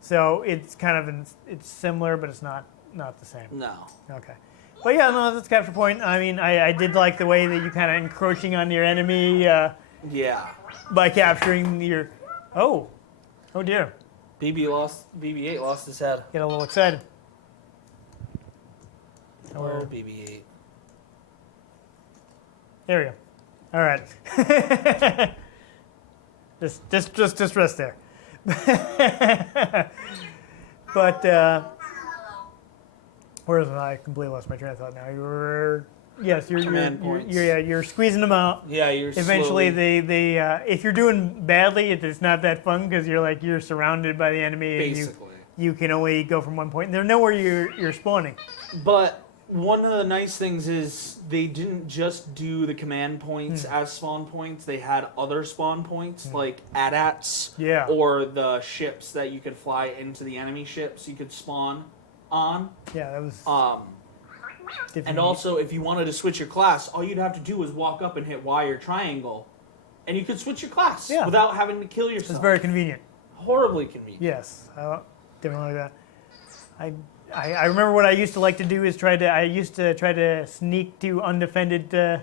So it's kind of it's similar, but it's not the same. No. Okay. But yeah, no, that's capture point. I mean, I did like the way that you kind of encroaching on your enemy. Yeah. By capturing your. Oh dear. BB-8 lost his head. Get a little excited. Oh, BB-8. There we go. All right. just rest there. But where is it? I completely lost my train of thought now. You're squeezing them out. Yeah, you're eventually slowly... they if you're doing badly, it's not that fun because you're surrounded by the enemy. Basically. And you can only go from one point. And there's nowhere you're spawning. But one of the nice things is they didn't just do the command points as spawn points. They had other spawn points like AT-ATs or the ships that you could fly into the enemy ships you could spawn on. Yeah, that was... and also, if you wanted to switch your class, all you'd have to do was walk up and hit Y or triangle, and you could switch your class without having to kill yourself. It's very convenient. Horribly convenient. Yes, definitely like that. I remember what I used to like to do is try to sneak to undefended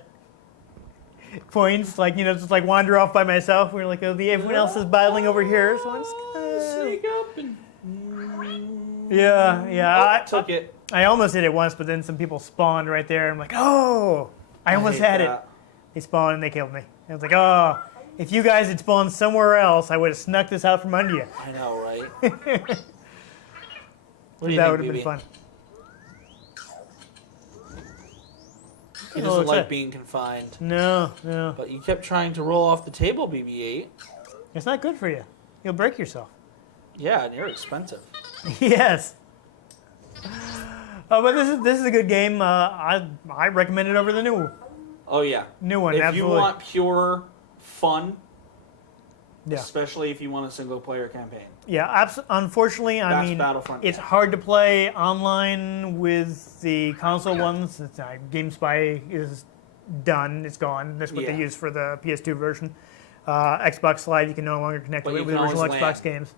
points, like just like wander off by myself. We're like, everyone else is battling over here, so I'm just gonna sneak up and I took it. I almost hit it once, but then some people spawned right there. I'm like, I almost had it. They spawned and they killed me. I was like, if you guys had spawned somewhere else, I would have snuck this out from under you. I know, right? What do you that think, would have been fun. He doesn't like being confined. No. But you kept trying to roll off the table, BB-8. It's not good for you. You'll break yourself. Yeah, and you're expensive. Yes. But this is a good game. I recommend it over the new. Oh yeah. New one. If absolutely. you want pure fun, yeah. Especially if you want a single player campaign. Yeah, unfortunately, I mean, Battlefront, it's hard to play online with the console ones. GameSpy is done. It's gone. That's what they use for the PS2 version. Xbox Live, you can no longer connect with original Xbox games.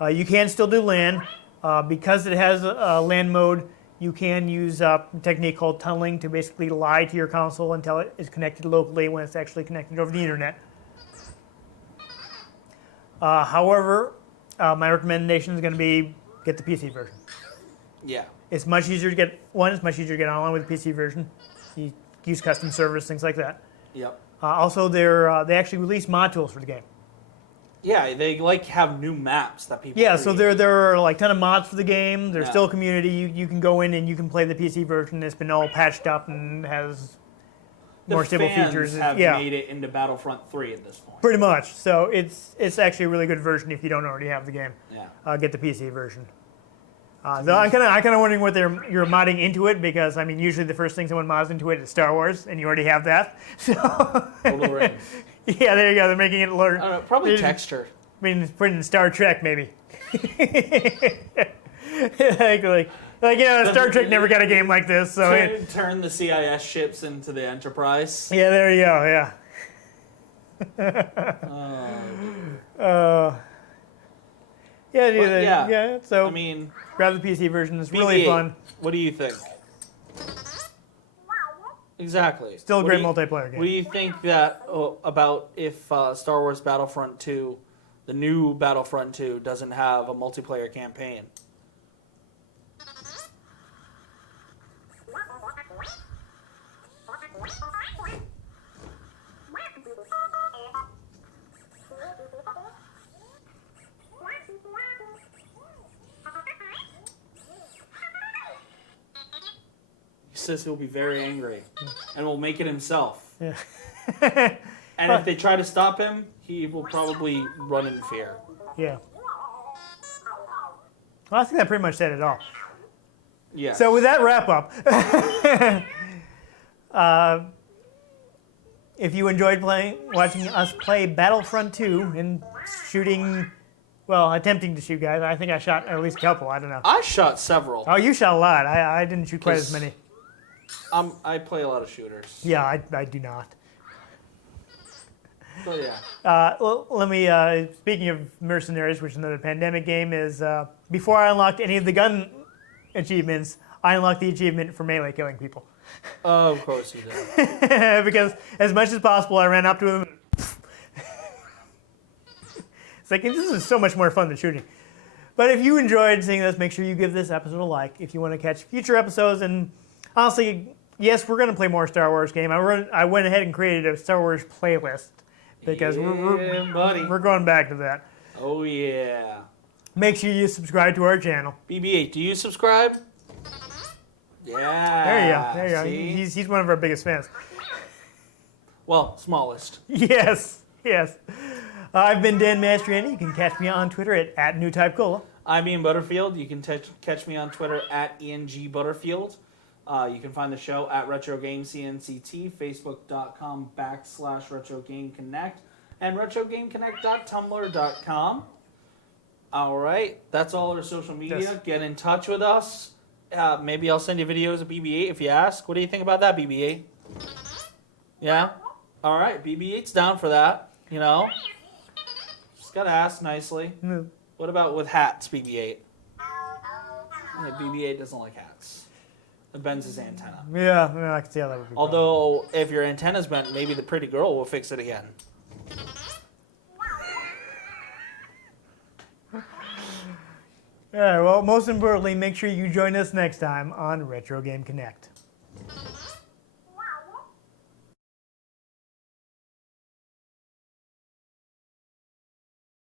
You can still do LAN. Because it has a LAN mode, you can use a technique called tunneling to basically lie to your console until it is connected locally when it's actually connected over the internet. However, my recommendation is going to be get the PC version. Yeah. It's much easier to get It's much easier to get online with the PC version. You use custom servers, things like that. Yep. Also, they actually release mod tools for the game. Yeah, they have new maps that people. Yeah, create. so there are like ton of mods for the game. There's still a community. You can go in and you can play the PC version. It's been all patched up and has more stable features. The fans have made it into Battlefront 3 at this point. Pretty much. So it's actually a really good version if you don't already have the game. Yeah. Get the PC version. Though I'm kind of wondering what you're modding into it because I mean usually the first thing someone mods into it is Star Wars and you already have that. So. Lord of the Rings. Yeah, there you go. They're making it learn. Probably texture. I mean, putting in Star Trek maybe. Star Trek never got a game like this, so turn the CIS ships into the Enterprise. Yeah, there you go. Yeah. So I mean, grab the PC version. It's really fun. What do you think? Exactly. Still a great multiplayer game. What do you think about if Star Wars Battlefront 2, the new Battlefront 2, doesn't have a multiplayer campaign? He says he'll be very angry and will make it himself. Yeah. And if they try to stop him, he will probably run in fear. Yeah. Well, I think that pretty much said it all. Yeah. So with that wrap up, if you enjoyed watching us play Battlefront 2 and attempting to shoot guys, I think I shot at least a couple. I don't know. I shot several. Oh, you shot a lot. I didn't shoot quite as many. I play a lot of shooters. Yeah, I do not. But yeah. Well, let me, speaking of Mercenaries, which is another pandemic game, is before I unlocked any of the gun achievements, I unlocked the achievement for melee killing people. Oh, of course you did. Because as much as possible, I ran up to them. It's like, this is so much more fun than shooting. But if you enjoyed seeing this, make sure you give this episode a like. If you want to catch future episodes, and honestly, yes, we're going to play more Star Wars game. I went ahead and created a Star Wars playlist because we're going back to that. Oh, yeah. Make sure you subscribe to our channel. BB-8, do you subscribe? Yeah. There you go. See? He's one of our biggest fans. Well, smallest. Yes. I've been Dan Mastriani. You can catch me on Twitter at NewTypeCola. I'm Ian Butterfield. You can catch me on Twitter at IanG Butterfield. You can find the show at RetroGameCNCT, Facebook.com/RetroGameConnect, and RetroGameConnect.tumblr.com. All right, that's all our social media. Yes. Get in touch with us. Maybe I'll send you videos of BB-8 if you ask. What do you think about that, BB-8? Yeah? All right, BB-8's down for that, you know? Just gotta ask nicely. Mm. What about with hats, BB-8? Yeah, BB-8 doesn't like hats. It bends his antenna. Yeah, I can see how that would be. Although, if your antenna's bent, maybe the pretty girl will fix it again. All right, well, most importantly, make sure you join us next time on Retro Game Connect.